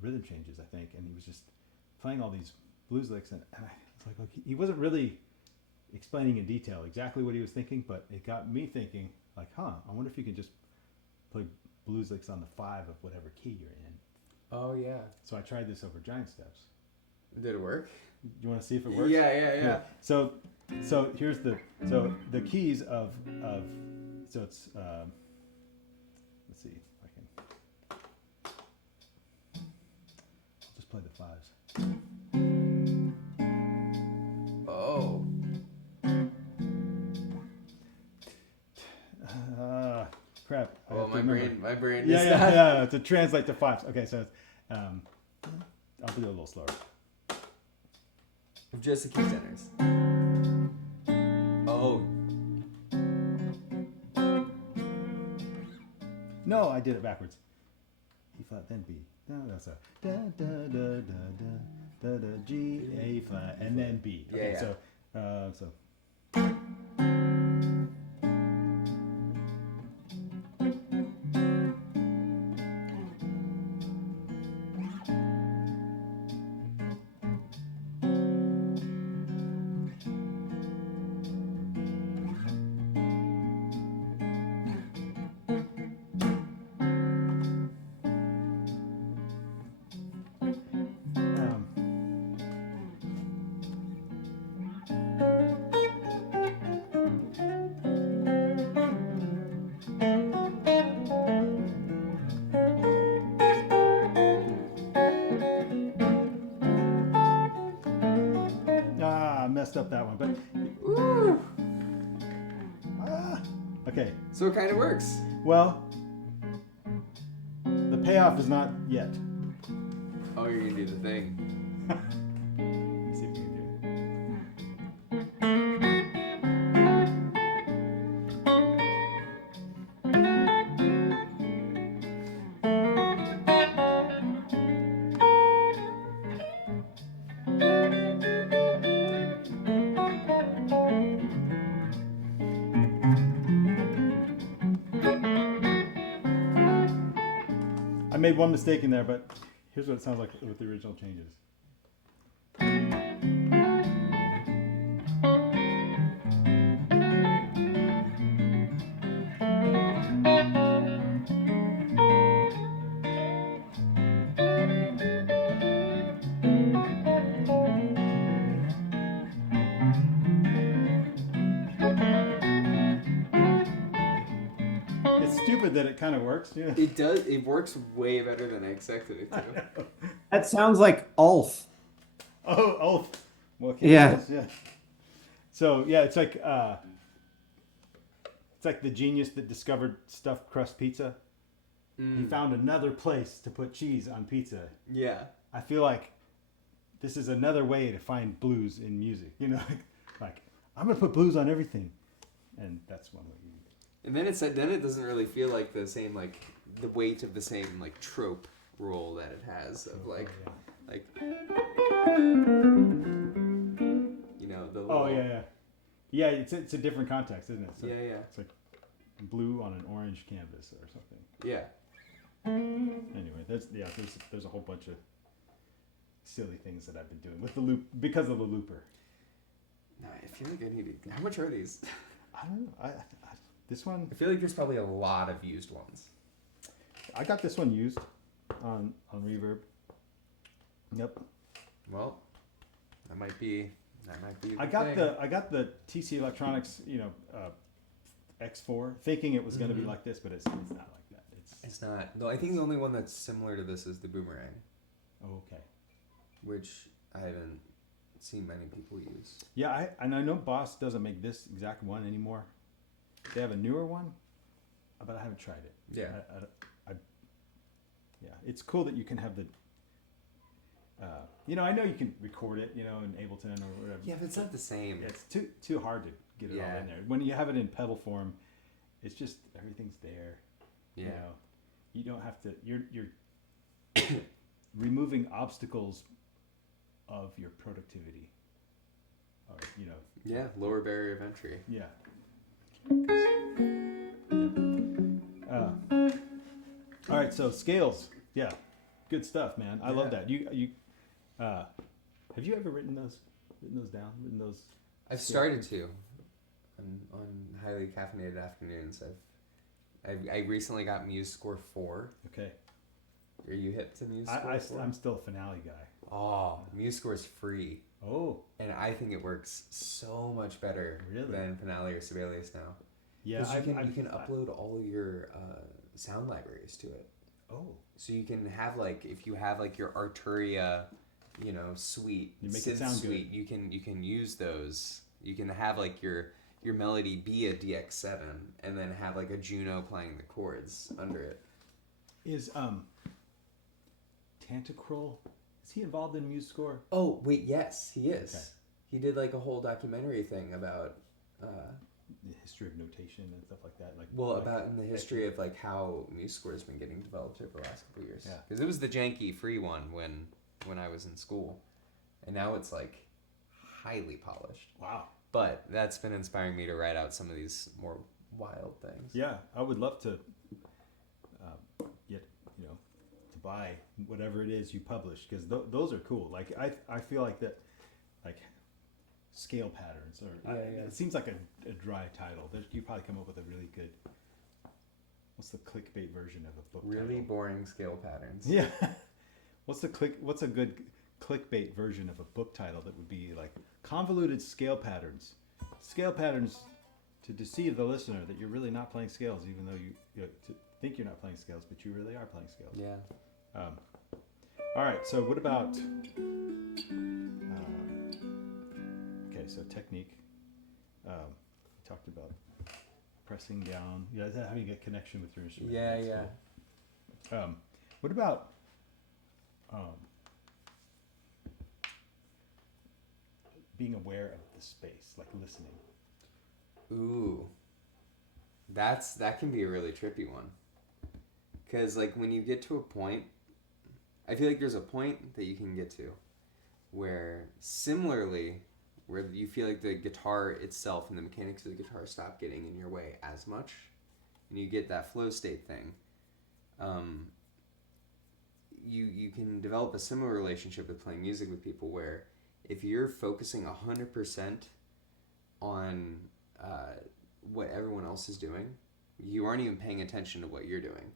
rhythm changes, I think, and he was just playing all these blues licks, and I was like, he wasn't really explaining in detail exactly what he was thinking, but it got me thinking, like, I wonder if you can just play blues licks on the 5 of whatever key you're in. Oh yeah. So I tried this over giant steps. Did it work? You want to see if it works? Yeah. So here's the keys of so it's let's see if I can. I'll just play the 5s. Oh. Crap. I Oh, have to my remember. brain. Yeah. To translate to 5s. Okay, so I'll do it a little slower. Just the key centers. Oh. No, I did it backwards. E flat, then B. No, that's a da da da da da da G, A flat, and then B. Okay, Yeah. so messed up that one, but okay. So it kind of works. Well, the payoff is not yet. Oh, you're gonna do the thing. Let me see if we can do it. I made one mistake in there, but here's what it sounds like with the original changes. stupid that it kind of works. Yeah. It does. It works way better than I expected it to. That sounds like Ulf. Oh. Well, Yeah. yeah. So yeah, it's like the genius that discovered stuffed crust pizza. He found another place to put cheese on pizza. Yeah. I feel like this is another way to find blues in music. You know, like I'm gonna put blues on everything, and that's one way. And then it doesn't really feel like the same, like the weight of the same like trope role that it has of like you know the little, yeah. It's a different context, isn't it? So yeah. It's like blue on an orange canvas or something. Yeah. Anyway, there's a whole bunch of silly things that I've been doing with the loop because of the looper. No, I feel like I need to. How much are these? I don't know. This one I feel like there's probably a lot of used ones. I got this one used on Reverb. Yep. Well, that might be. I got the TC Electronics, X4, thinking it was going to be like this, but it's not like that. It's not. No, I think the only one that's similar to this is the Boomerang, Oh, okay. which I haven't seen many people use. Yeah, I know Boss doesn't make this exact one anymore. They have a newer one, but I haven't tried it. Yeah. Yeah, it's cool that you can have the. I know you can record it, in Ableton or whatever. Yeah, but it's not the same. Yeah, it's too hard to get it all in there. When you have it in pedal form, it's just everything's there. Yeah. You don't have to. You're removing obstacles of your productivity. Or Yeah, lower barrier of entry. Yeah. All right, so scales. Yeah, good stuff, man. I love that. You have you ever written those down? Written those? I've started to. On highly caffeinated afternoons, I recently got Muse Score 4. Okay. Are you hip to Muse Score 4? I'm still a finale guy. Oh, Muse Score is free. Oh. And I think it works so much better than Finale or Sibelius now. Yeah, you can upload all your sound libraries to it. Oh. So you can have if you have your Arturia, suite, you make it sound suite, good. you can use those. You can have your melody be a DX7 and then have a Juno playing the chords under it. Is Tantacruel, is he involved in Muse Score? Oh wait, yes, he is. Okay. He did a whole documentary thing about the history of notation and stuff like that. About in the history of how Muse Score has been getting developed over the last couple of years. Yeah. Because it was the janky free one when I was in school, and now it's highly polished. Wow. But that's been inspiring me to write out some of these more wild things. Yeah, I would love to to buy whatever it is you publish, because those are cool. I feel like that, scale patterns, or it seems like a dry title. You probably come up with a really good. What's the clickbait version of a book? Really title? boring scale patterns. Yeah. What's a good clickbait version of a book title that would be convoluted scale patterns? Scale patterns to deceive the listener that you're really not playing scales, even though you think you're not playing scales, but you really are playing scales. Yeah. All right. So what about? Okay. So technique. We talked about pressing down. Yeah, having a connection with your instrument. Yeah, That's yeah. cool. What about? Being aware of the space, listening. Ooh. That can be a really trippy one. Because when you get to a point, I feel like there's a point that you can get to where similarly, where you feel like the guitar itself and the mechanics of the guitar stop getting in your way as much, and you get that flow state thing. You can develop a similar relationship with playing music with people where if you're focusing 100% on what everyone else is doing, you aren't even paying attention to what you're doing,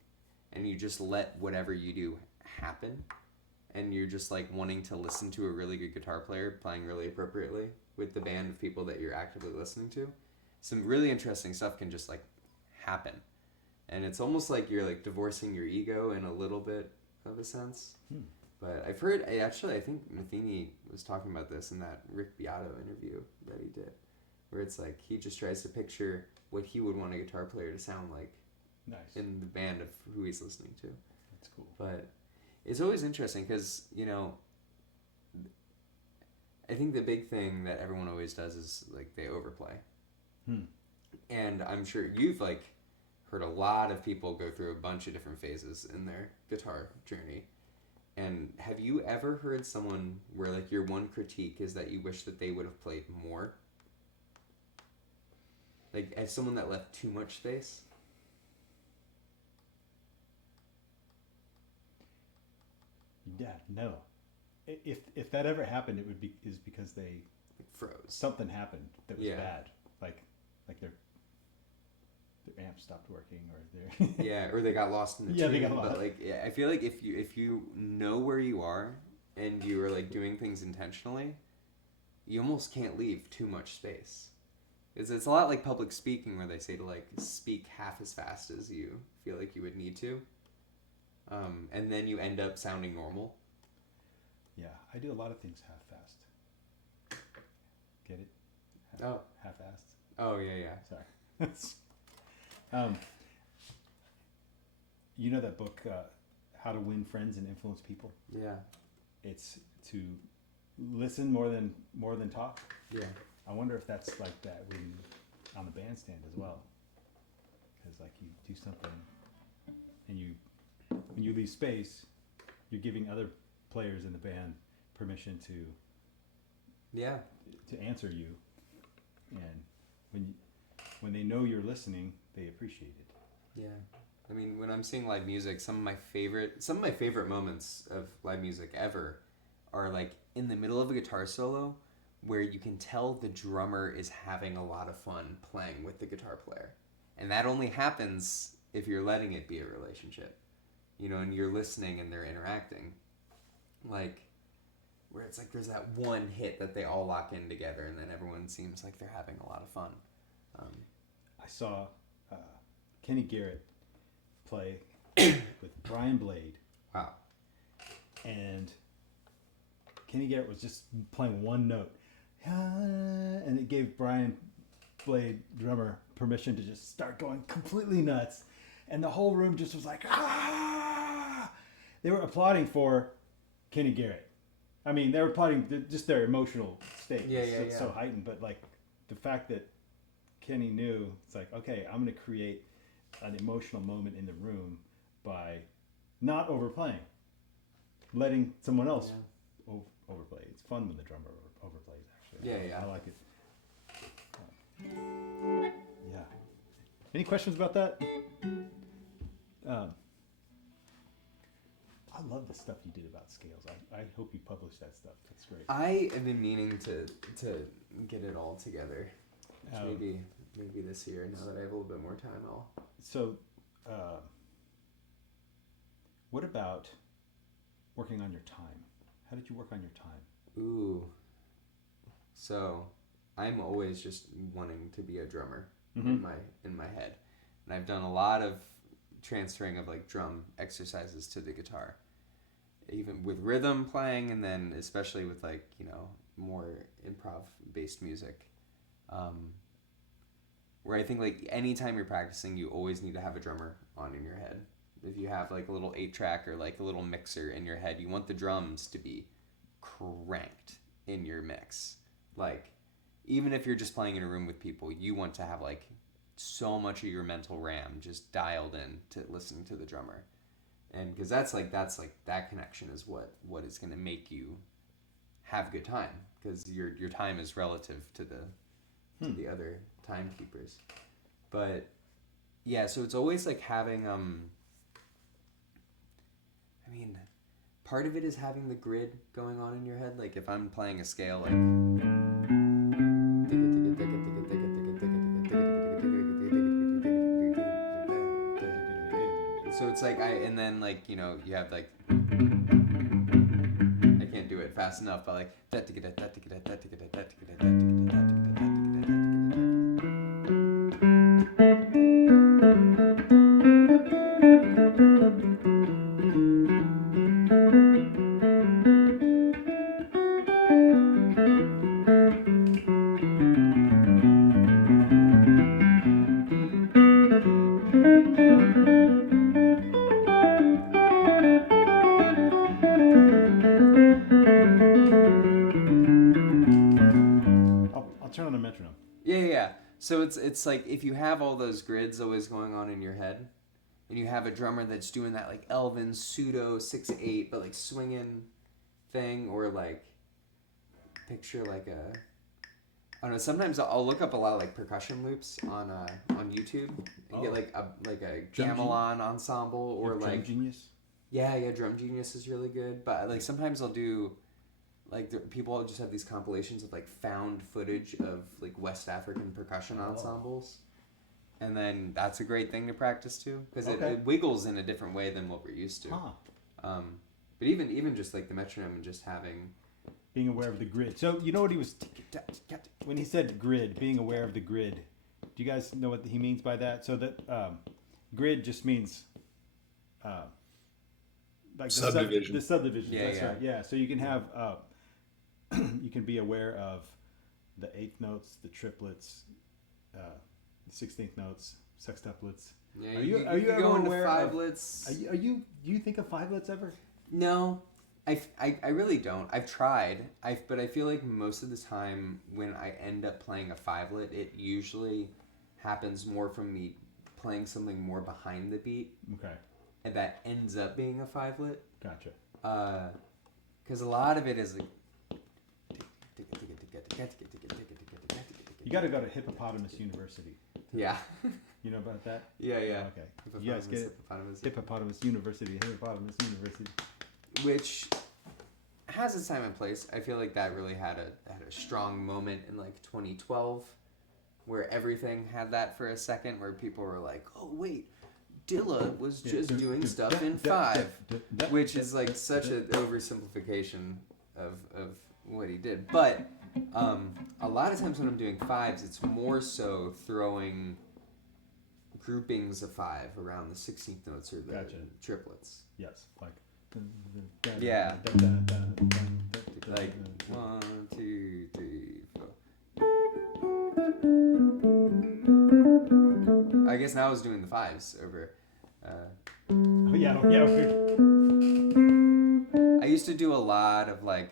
and you just let whatever you do happen, and you're just wanting to listen to a really good guitar player playing really appropriately with the band of people that you're actively listening to. Some really interesting stuff can just happen, and it's almost like you're like divorcing your ego in a little bit of a sense. But I've heard, I think Matheny was talking about this in that Rick Beato interview that he did, where it's like he just tries to picture what he would want a guitar player to sound like Nice. in the band of who he's listening to. That's cool. But it's always interesting because, you know, I think the big thing that everyone always does is like they overplay. And I'm sure you've like heard a lot of people go through a bunch of different phases in their guitar journey. And have you ever heard someone where like your one critique is that you wish that they would have played more? Like as someone that left too much space? Yeah, no. If that ever happened, it would be because they Like froze. something happened that was Yeah. bad, like their amp stopped working or their Yeah, or they got lost in the Yeah, tune. they got But lost. like, yeah, I feel like if you know where you are and you are like doing things intentionally, you almost can't leave too much space. It's a lot like public speaking, where they say to like speak half as fast as you feel like you would need to, and then you end up sounding normal. Yeah, I do a lot of things half-fast. Get it? Oh. Half-assed. Oh yeah. Sorry. You know that book, How to Win Friends and Influence People? Yeah. It's to listen more than talk. Yeah. I wonder if that's like that when on the bandstand as well. Because like you do something, and when you leave space, you're giving other players in the band permission Yeah. to answer you, and when they know you're listening, they appreciate it. Yeah. I mean, when I'm seeing live music, some of my favorite moments of live music ever are like in the middle of a guitar solo where you can tell the drummer is having a lot of fun playing with the guitar player. And that only happens if you're letting it be a relationship. You know, and you're listening and they're interacting. Like, where it's like there's that one hit that they all lock in together and then everyone seems like they're having a lot of fun. I saw Kenny Garrett play with Brian Blade, Wow. and Kenny Garrett was just playing one note, and it gave Brian Blade, drummer, permission to just start going completely nuts, and the whole room just was like, ah! They were applauding for Kenny Garrett. I mean, they were applauding just their emotional state. Yeah, It's so heightened, but like the fact that Kenny knew, it's like, okay, I'm going to create an emotional moment in the room by not overplaying, letting someone else overplay. It's fun when the drummer overplays, actually. Yeah. I like it. Yeah. Any questions about that? I love the stuff you did about scales. I hope you publish that stuff. That's great. I have been meaning to get it all together. Which maybe this year, now that I have a little bit more time, I'll. So, what about working on your time? How did you work on your time? Ooh. So, I'm always just wanting to be a drummer Mm-hmm. in my head, and I've done a lot of transferring of like drum exercises to the guitar, even with rhythm playing, and then especially with like, you know, more improv based music. Where I think like anytime you're practicing, you always need to have a drummer on in your head. If you have like a little 8-track or like a little mixer in your head, you want the drums to be cranked in your mix. Like, even if you're just playing in a room with people, you want to have like so much of your mental RAM just dialed in to listening to the drummer. And because that's that connection is what is going to make you have a good time, because your time is relative to the other timekeepers. But yeah, so it's always like having I mean, part of it is having the grid going on in your head. Like if I'm playing a scale like so it's like and then like, you know, you have like, I can't do it fast enough, but like So it's like if you have all those grids always going on in your head, and you have a drummer that's doing that like Elvin pseudo 6/8 but like swinging thing, or like picture like a, I don't know. Sometimes I'll look up a lot of like percussion loops on YouTube and get like a gamelan ensemble or Drum like Genius. yeah, Drum Genius is really good. But like sometimes I'll do like people just have these compilations of like found footage of like West African percussion ensembles, and then that's a great thing to practice too because it wiggles in a different way than what we're used to. Huh. But even just like the metronome and just having Being aware of the grid. So you know what he was when he said grid, being aware of the grid. Do you guys know what he means by that? So that grid just means like Subdivision. The subdivisions. Yeah, That's yeah. right. Yeah. So you can have you can be aware of the eighth notes, the triplets, the 16th notes, sextuplets. yeah. Are you could ever go into aware of- fivelets? Do you think of fivelets ever? No, I really don't. I've tried. But I feel like most of the time when I end up playing a fivelet, it usually happens more from me playing something more behind the beat, Okay. and that ends up being a fivelet. Gotcha. Because a lot of it is like. You got to go to Hippopotamus University. Yeah. You know about that? Yeah. Okay. You guys get it? Hippopotamus University. Which has its time and place. I feel like that really had a strong moment in like 2012 where everything had that for a second where people were like, oh wait, Dilla was just doing stuff in 5, which is like such an oversimplification of what he did. But a lot of times when I'm doing 5s, it's more so throwing groupings of 5 around the 16th notes or the Gotcha. triplets. Yes. Like. Yeah. Like 1, 2, 3, 4. I guess now I was doing the 5s over. Yeah. I used to do a lot of like.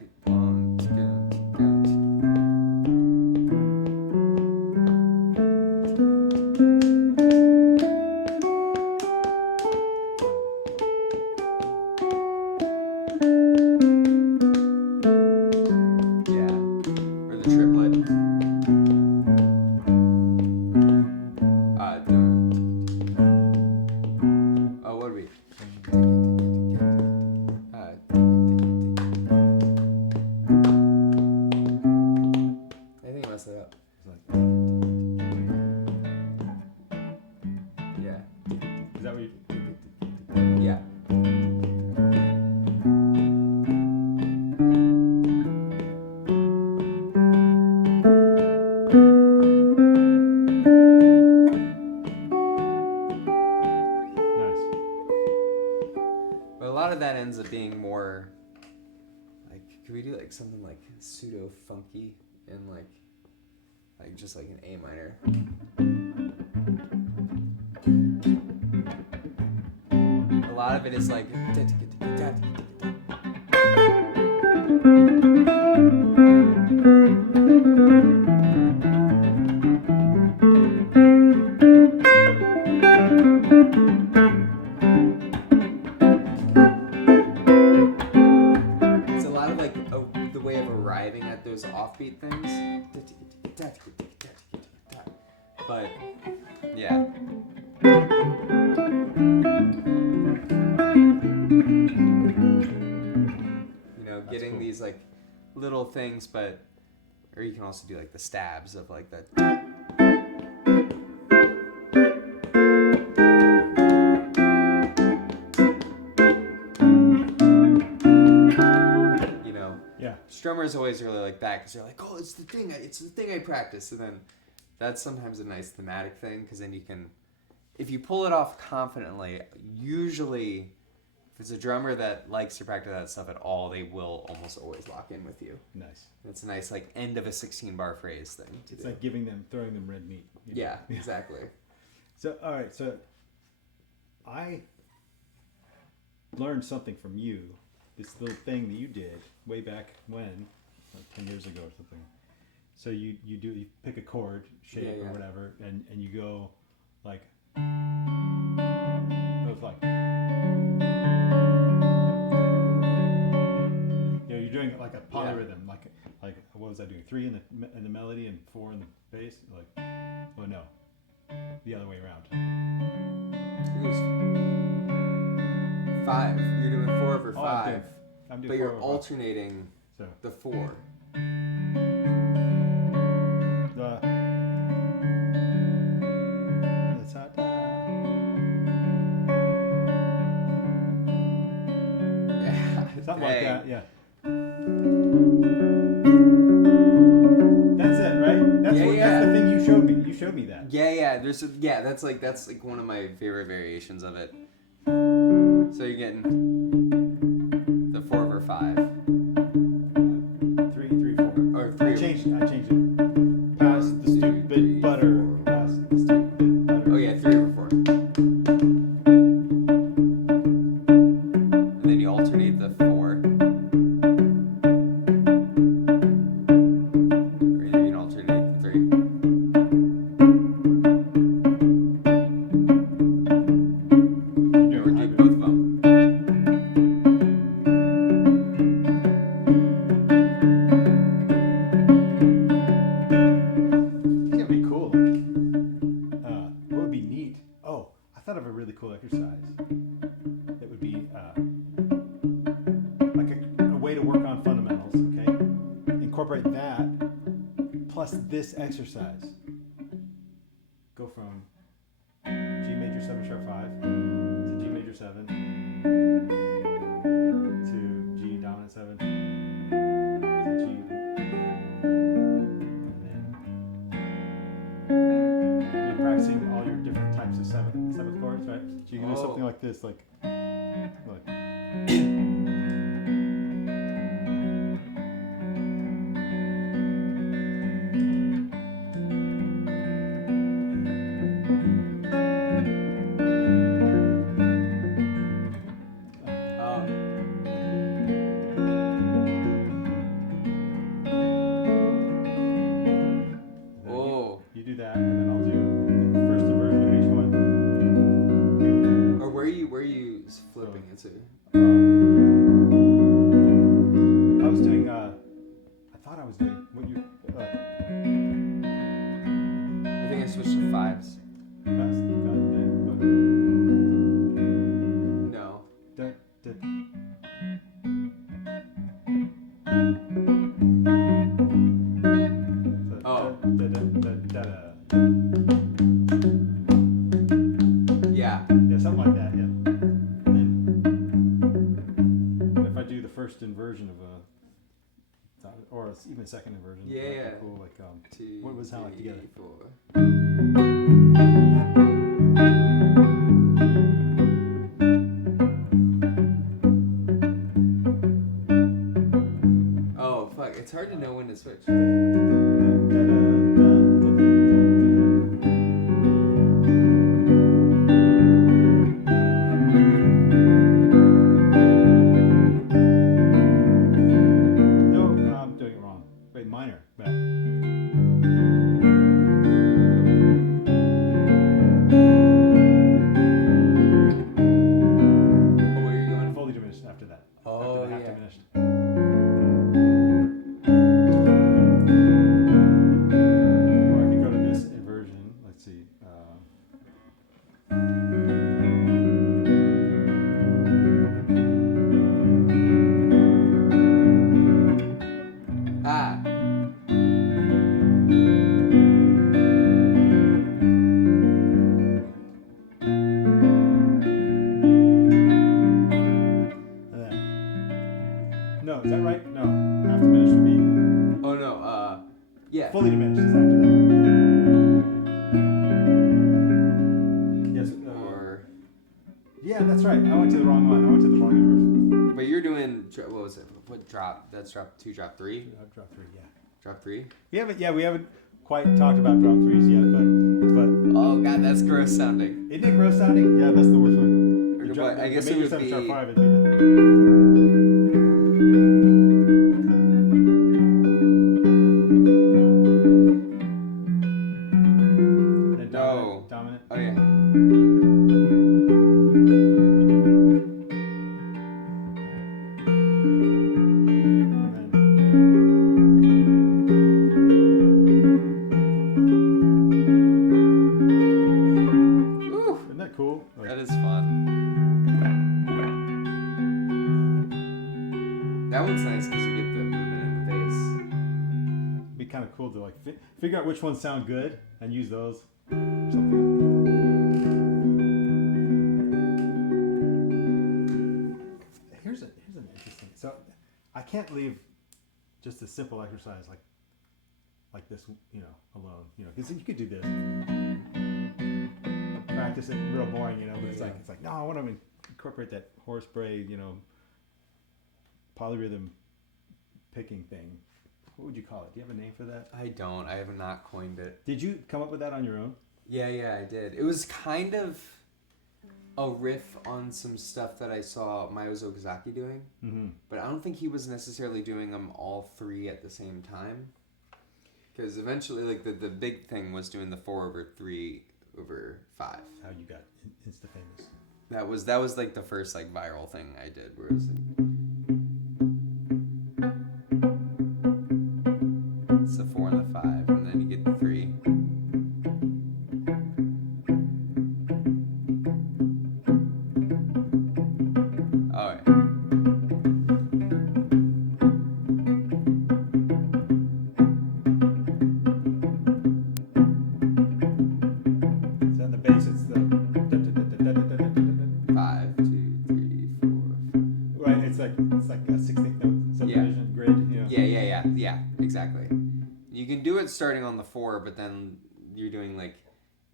Ends up being more like, could we do like something like pseudo funky and like just like an A minor? A lot of it is like offbeat things, but yeah. You know, that's getting cool. These like little things, but or you can also do like the stabs of like that. Strummers always really like that because they're like, oh, it's the thing I practice, and then that's sometimes a nice thematic thing because then you can, if you pull it off confidently, usually if it's a drummer that likes to practice that stuff at all, they will almost always lock in with you. Nice. It's a nice like end of a 16-bar phrase thing. It's like throwing them red meat. Yeah, exactly. So all right, so I learned something from you. This little thing that you did way back when, like 10 years ago or something. So you pick a chord shape Yeah, yeah. or whatever, and you go like goes like you're doing it like a polyrhythm, like what was I doing? 3 in the melody and 4 in the bass, like no, the other way around. It was 5. You're doing 4 over 5. I'm doing But you're 4 over 5. alternating So the 4. Yeah. Something like Dang. that, yeah. That's it, right? That's that's the thing you showed me. You showed me that. Yeah. That's like one of my favorite variations of it. So you're getting the 4 over 5. 3, 4. Or 3. I changed it. Pass the stupid butter. Pass the stupid butter. Oh yeah, 3 over 4. And then you alternate the 4. Or you can alternate the 3. Or do both of them. It's gonna be cool. What would be neat? Oh, I thought of a really cool exercise. That would be like a way to work on fundamentals. Okay, incorporate that plus this exercise. Go from G major 7 sharp 5 to G major 7 to G dominant 7 to G, and then you're practicing all your different types of seventh chords, right? So you can do something like this, like. You do that, and then I'll do the first inversion of each one. Or where are you flipping it to? I was doing. I thought I was doing what you. I think I switched to 5s. No. Yeah. Yeah, something like that. Yeah. And then if I do the first inversion of or even a second inversion, that'd be Yeah. cool. Like 2, what was how like 3, together? 4. Oh fuck! It's hard to know when to switch. No, I'm doing it wrong. Wait, minor. Back. Oh, where are you going? Fully diminished after that. Oh, after the half yeah. diminished. Or I could go to this inversion. Let's see. Ah. No, is that right? No. Half diminished would be Oh no. Yeah. fully diminished is after that. Yes. Or. Yeah, that's right. I went to the wrong one. I went to the wrong inversion. But you're doing. What was it? What drop? That's drop 2, drop 3? Drop 3, yeah. Drop 3? We haven't quite talked about drop 3s yet, but Oh god, that's gross sounding. isn't it gross sounding? Yeah, that's the worst one. Or The what- I guess the it major would 7 sharp be- 5 would be the. dominant. Oh yeah. And then, Woo, isn't that cool? Like, that is fun. That one's nice because you get the movement in the bass. it'd be kind of cool to like figure out which ones sound good and use those. Something. Here's an interesting. So, I can't leave just a simple exercise like this, alone. Because you could do this, practice it real boring, But it's like no, I want to incorporate that Horace Bray, polyrhythm picking thing. What would you call it? Do you have a name for that? I don't. I have not coined it. Did you come up with that on your own? Yeah, I did. It was kind of a riff on some stuff that I saw Myozo Okazaki doing, but I don't think he was necessarily doing them all three at the same time. Because eventually, like the big thing was doing the 4/3/5. How you got Insta famous? That was like the first like viral thing I did, where it was like, it's the 4 and the 5, and then you get the 3. Oh yeah. So on the bass, it's the 5, 2, 3, 4. right. It's like a 16th note subdivision grid. Yeah, exactly. You can do it starting on the 4, but then you're doing like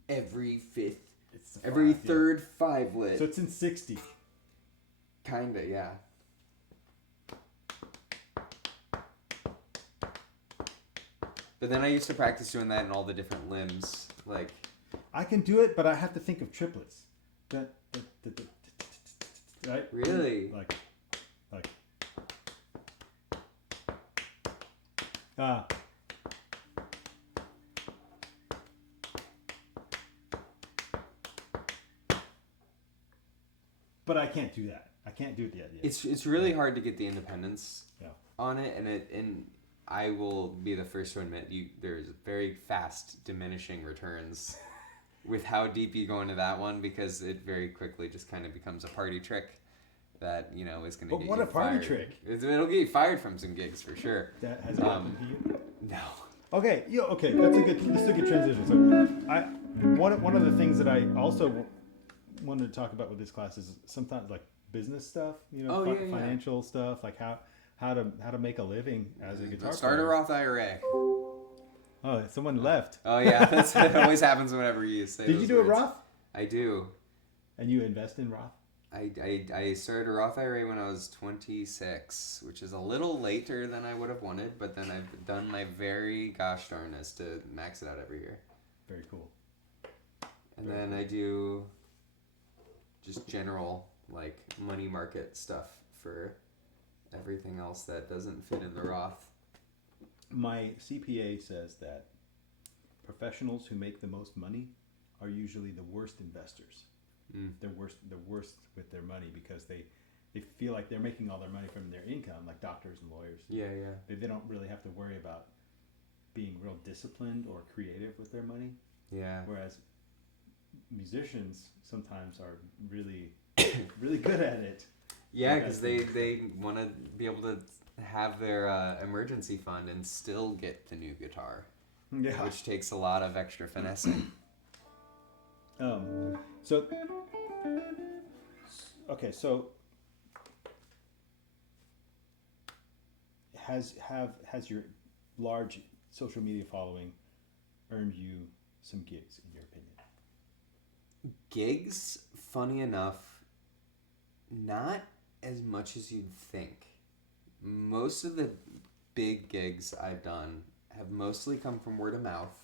every fifth, It's the every 5, third 5 lit. So it's in 60. Kinda, yeah. But then I used to practice doing that in all the different limbs, like. I can do it, but I have to think of triplets. Right? Really? Like. But I can't do that. I can't do it yet. It's really hard to get the independence Yeah. on it, and I will be the first to admit there's very fast diminishing returns with how deep you go into that one, because it very quickly just kind of becomes a party trick that is going to. But what a party trick! It'll get you fired from some gigs for sure. That has happened to you. No. Okay, okay. This is a good transition. So, one of the things that I also wanted to talk about with this class is sometimes like business stuff, financial stuff, like how to make a living as a guitar Start a player. Roth IRA. Oh, someone left. Oh yeah, that always happens whenever you say. Did those you do a words. Roth? I do. And you invest in Roth? I started a Roth IRA when I was 26, which is a little later than I would have wanted, but then I've done my very gosh darnest to max it out every year. Very cool. And then I do just general like money market stuff for everything else that doesn't fit in the Roth. My CPA says that professionals who make the most money are usually the worst investors. They're worst with their money because they feel like they're making all their money from their income, like doctors and lawyers. Yeah. They don't really have to worry about being real disciplined or creative with their money. Yeah. Whereas musicians sometimes are really, really good at it. Yeah, because they want to be able to have their emergency fund and still get the new guitar, which takes a lot of extra finessing. So has your large social media following earned you some gigs, in your opinion? Gigs, funny enough, not as much as you'd think. Most of the big gigs I've done have mostly come from word of mouth.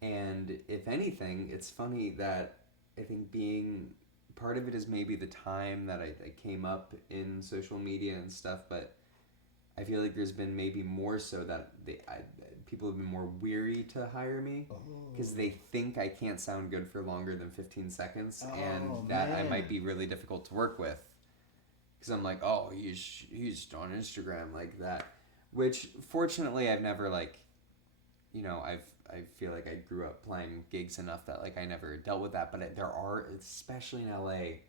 And if anything, it's funny that I think being part of it is maybe the time that I came up in social media and stuff, but I feel like there's been maybe more so that people have been more weary to hire me because they think I can't sound good for longer than 15 seconds and that I might be really difficult to work with. Because I'm like, oh, he's on Instagram like that. Which, fortunately, I've never, like, you know, I feel like I grew up playing gigs enough that, like, I never dealt with that. But there are, especially in LA,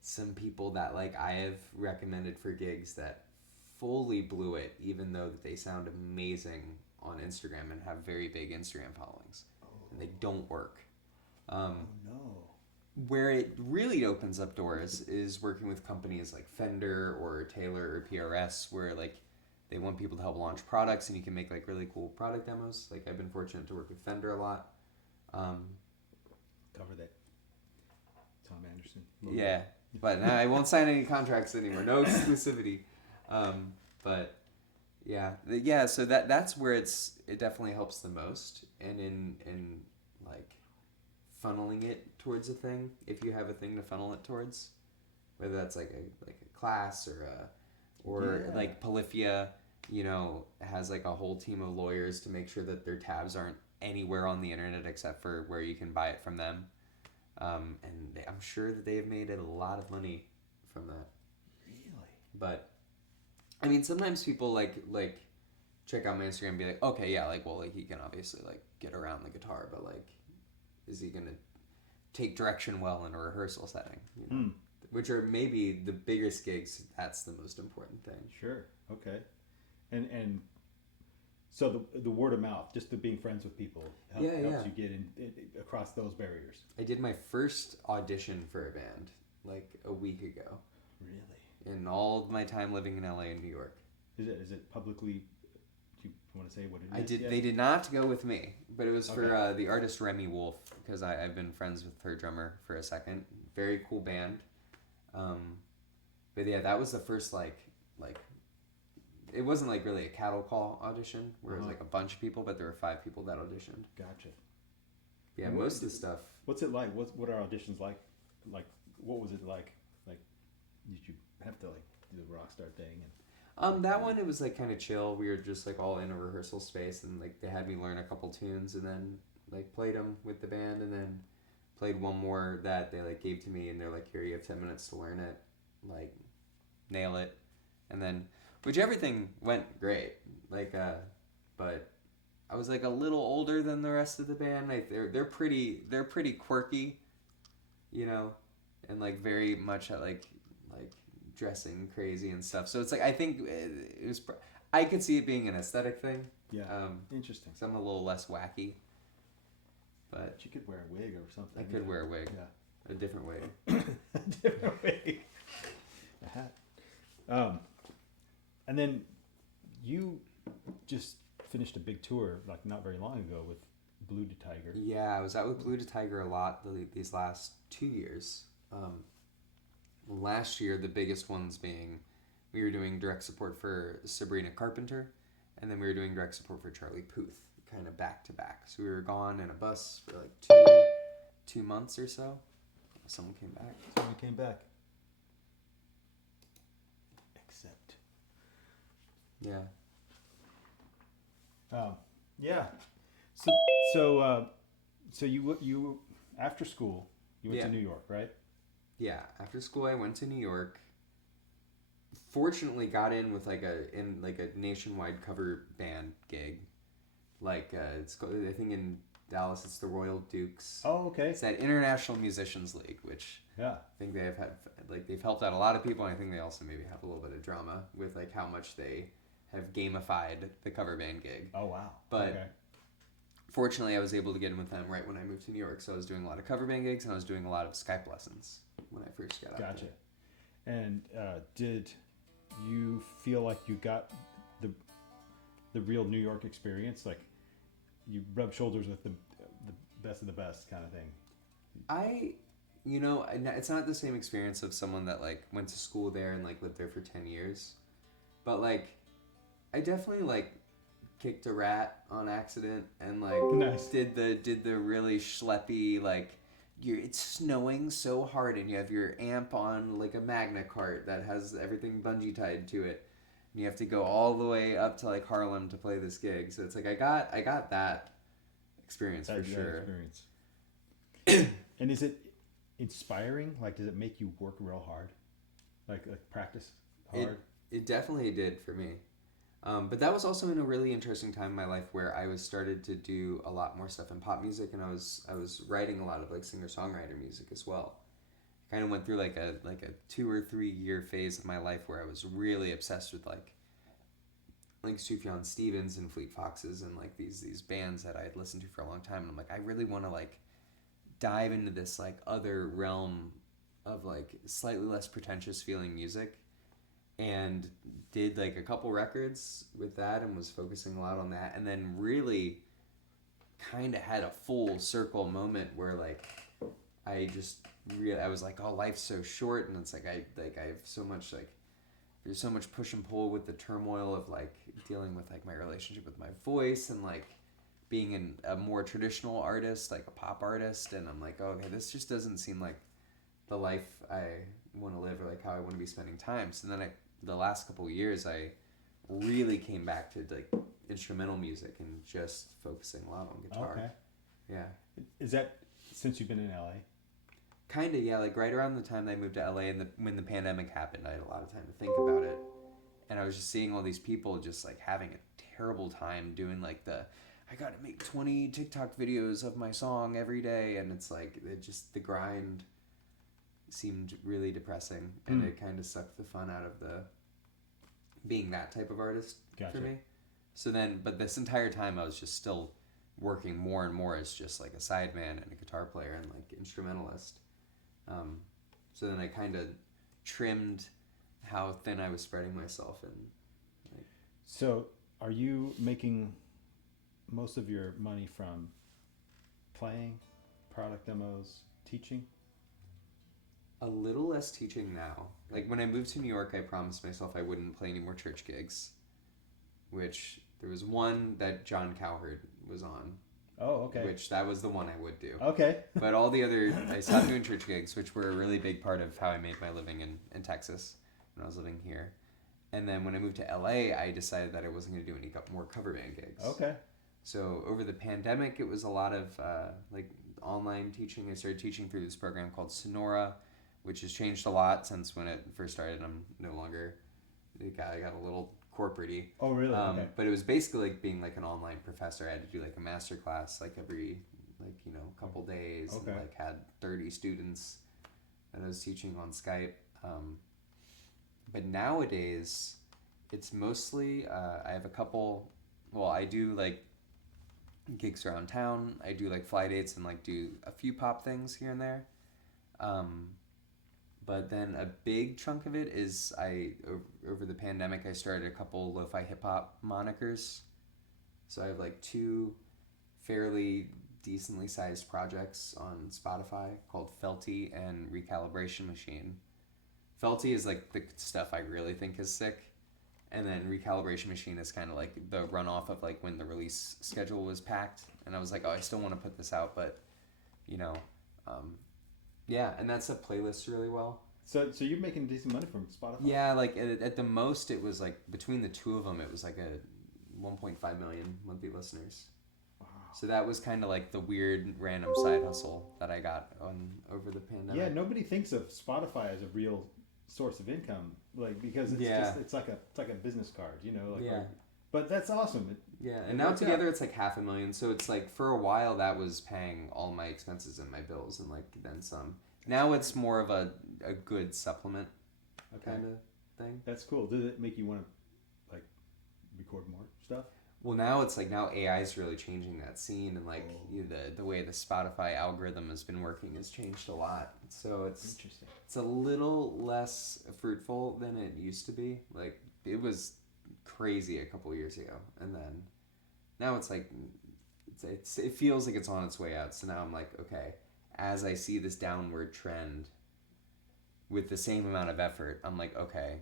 some people that, like, I have recommended for gigs that fully blew it, even though they sound amazing on Instagram and have very big Instagram followings. And they don't work. No. Where it really opens up doors is working with companies like Fender or Taylor or PRS, where like they want people to help launch products and you can make like really cool product demos. Like I've been fortunate to work with Fender a lot. Cover that. Tom Anderson. Yeah, but no, I won't sign any contracts anymore. No exclusivity. But yeah. So that's where it definitely helps the most, and in like funneling it towards a thing, if you have a thing to funnel it towards, whether that's like a class or like Polyphia, you know, has like a whole team of lawyers to make sure that their tabs aren't anywhere on the internet except for where you can buy it from them. And I'm sure that they've made a lot of money from that. Really? But I mean, sometimes people like check out my Instagram and be like, okay, yeah, like, well, like he can obviously like get around the guitar, but like, is he gonna take direction well in a rehearsal setting? You know? Which are maybe the biggest gigs. That's the most important thing. Sure. Okay. And so the word of mouth, just the being friends with people, helps you get in across those barriers. I did my first audition for a band like a week ago. Really? In all of my time living in LA and New York. Is it publicly? Do you want to say what it is? I did. yet? They did not go with me, but it was for the artist Remy Wolf, because I've been friends with her drummer for a second. Very cool band. But yeah, that was the first like it wasn't like really a cattle call audition where it was like a bunch of people, but there were 5 people that auditioned. Gotcha. Yeah, And most of the stuff. What's it like? What are auditions like? Like, what was it like? Like, did you have to like do the rock star thing? And That one, it was like kind of chill. We were just like all in a rehearsal space, and like they had me learn a couple tunes, and then like played them with the band, and then played one more that they like gave to me, and they're like, here, you have 10 minutes to learn it, like nail it, and then which everything went great, like but I was like a little older than the rest of the band. Like they're pretty quirky, you know, and like very much like dressing crazy and stuff. So it's like I think it was. I could see it being an aesthetic thing. yeah, interesting. So I'm a little less wacky. But You could wear a wig or something. I could wear a wig. Yeah. A different wig. A different wig. A hat. And then you just finished a big tour like not very long ago with Blue to Tiger. Yeah, I was out with Blue to Tiger a lot these last 2 years. Last year, the biggest ones being we were doing direct support for Sabrina Carpenter, and then we were doing direct support for Charlie Puth, kind of back to back. So we were gone in a bus for like two months or so. Someone came back. Someone came back. Except. Yeah. Yeah. So you after school you went to New York, right? Yeah. After school, I went to New York. Fortunately, got in with like a nationwide cover band gig. Like it's called, I think in Dallas it's the Royal Dukes. Oh, okay. It's that International Musicians League, which I think they have had like they've helped out a lot of people, and I think they also maybe have a little bit of drama with like how much they have gamified the cover band gig. Oh wow. But fortunately, I was able to get in with them right when I moved to New York, so I was doing a lot of cover band gigs and I was doing a lot of Skype lessons when I first got out. Gotcha. And did you feel like you got the real New York experience? Like you rubbed shoulders with the best of the best kind of thing? It's not the same experience of someone that like went to school there and like lived there for 10 years, but like I definitely like kicked a rat on accident and like nice. did the really schleppy like it's snowing so hard and you have your amp on like a Magna cart that has everything bungee tied to it, And you have to go all the way up to like Harlem to play this gig. So it's like I got that experience for sure. Experience. And is it inspiring? Like, does it make you work real hard? Like practice hard? It definitely did for me. But that was also in a really interesting time in my life where I was started to do a lot more stuff in pop music, and I was writing a lot of like singer-songwriter music as well. I kind of went through like a 2 or 3 year phase of my life where I was really obsessed with like Sufjan Stevens and Fleet Foxes and like these bands that I had listened to for a long time, and I'm like, I really want to like dive into this like other realm of like slightly less pretentious feeling music, and did like a couple records with that and was focusing a lot on that, and then really kind of had a full circle moment where like I just I was like, oh, life's so short, and it's like I have so much like there's so much push and pull with the turmoil of like dealing with like my relationship with my voice and like being a more traditional artist, like a pop artist, and I'm like, oh, okay, this just doesn't seem like the life I want to live or like how I want to be spending time. So then the last couple of years, I really came back to like instrumental music and just focusing a lot on guitar. Okay. Yeah. Is that since you've been in LA? Kind of, yeah. Like right around the time that I moved to LA and when the pandemic happened, I had a lot of time to think about it. And I was just seeing all these people just like having a terrible time doing like I gotta make 20 TikTok videos of my song every day. And it's like, the grind seemed really depressing. And it kind of sucked the fun out of being that type of artist for me. So then, but this entire time I was just still working more and more as just like a sideman and a guitar player and like instrumentalist. So then I kind of trimmed how thin I was spreading myself. And like, So are you making most of your money from playing, product demos, teaching? a little less teaching now. Like when I moved to New York, I promised myself I wouldn't play any more church gigs, which there was one that John Cowherd was on. Oh, okay. Which that was the one I would do. Okay. But all the other, I stopped doing church gigs, which were a really big part of how I made my living in Texas when I was living here. And then when I moved to LA, I decided that I wasn't going to do any more cover band gigs. Okay. So over the pandemic, it was a lot of like online teaching. I started teaching through this program called Sonora, which has changed a lot since when it first started. I'm no longer, I got a little corporate-y. Oh, really? Okay. But it was basically like being like an online professor. I had to do like a master class like every couple days. Okay. And like had 30 students that I was teaching on Skype. But nowadays, it's mostly, I have a couple, well, I do like gigs around town. I do like fly dates and like do a few pop things here and there. But then a big chunk of it is over the pandemic, I started a couple lo-fi hip-hop monikers. So I have like 2 fairly decently sized projects on Spotify called Felty and Recalibration Machine. Felty is like the stuff I really think is sick. And then Recalibration Machine is kind of like the runoff of like when the release schedule was packed. And I was like, oh, I still want to put this out, but yeah, and that stuff playlists really well. So you're making decent money from Spotify? Yeah, like at the most it was like between the 2 of them it was like a 1.5 million monthly listeners. Wow. So that was kind of like the weird random side hustle that I got over the pandemic. Yeah, nobody thinks of Spotify as a real source of income, like because it's Yeah. just it's like a business card, like. Yeah. But that's awesome. Yeah, it and now works together out. it's like $500,000. So it's like for a while that was paying all my expenses and my bills and like then some. Now it's more of a good supplement kind of thing. That's cool. Does it make you want to like record more stuff? Well, now it's like AI is really changing that scene, and like the way the Spotify algorithm has been working has changed a lot. So it's Interesting. it's a little less fruitful than it used to be. Like it was crazy a couple years ago, and then now it's like it feels like it's on its way out. So now I'm like, okay, as I see this downward trend with the same amount of effort, I'm like, okay,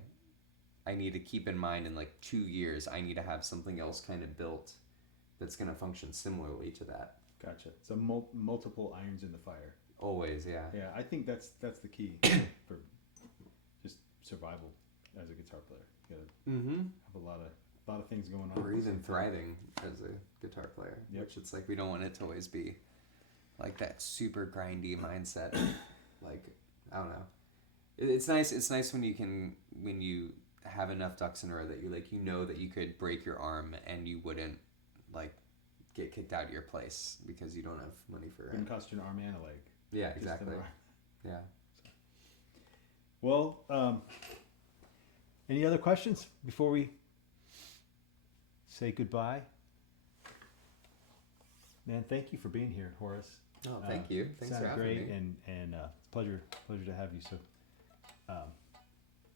I need to keep in mind in like 2 years, I need to have something else kind of built that's going to function similarly to that. Gotcha. So multiple irons in the fire. Always, yeah. Yeah, I think that's the key for just survival as a guitar player. Got to Mm-hmm. have a lot of things going on. Or even thriving as a guitar player, Yep. which it's like we don't want it to always be like that super grindy mindset. Like, I don't know. It's nice. It's nice when you have enough ducks in a row that you know that you could break your arm and you wouldn't like get kicked out of your place because you don't have money for Wouldn't it. cost you an arm and a leg. Yeah, Just exactly. an arm. Yeah. Well, any other questions before we say goodbye? Man, thank you for being here, Horace. Oh, thank you. Thanks for Sounded having great, me. and it's a pleasure to have you. So,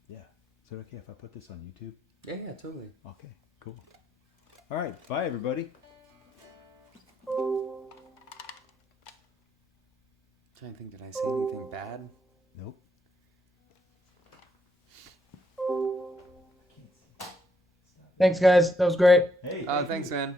yeah. Is it okay if I put this on YouTube? Yeah, totally. Okay, cool. All right, bye everybody. Trying to think, did I say anything bad? Nope. Thanks, guys. That was great. Hey. Oh, thank thanks, you. man.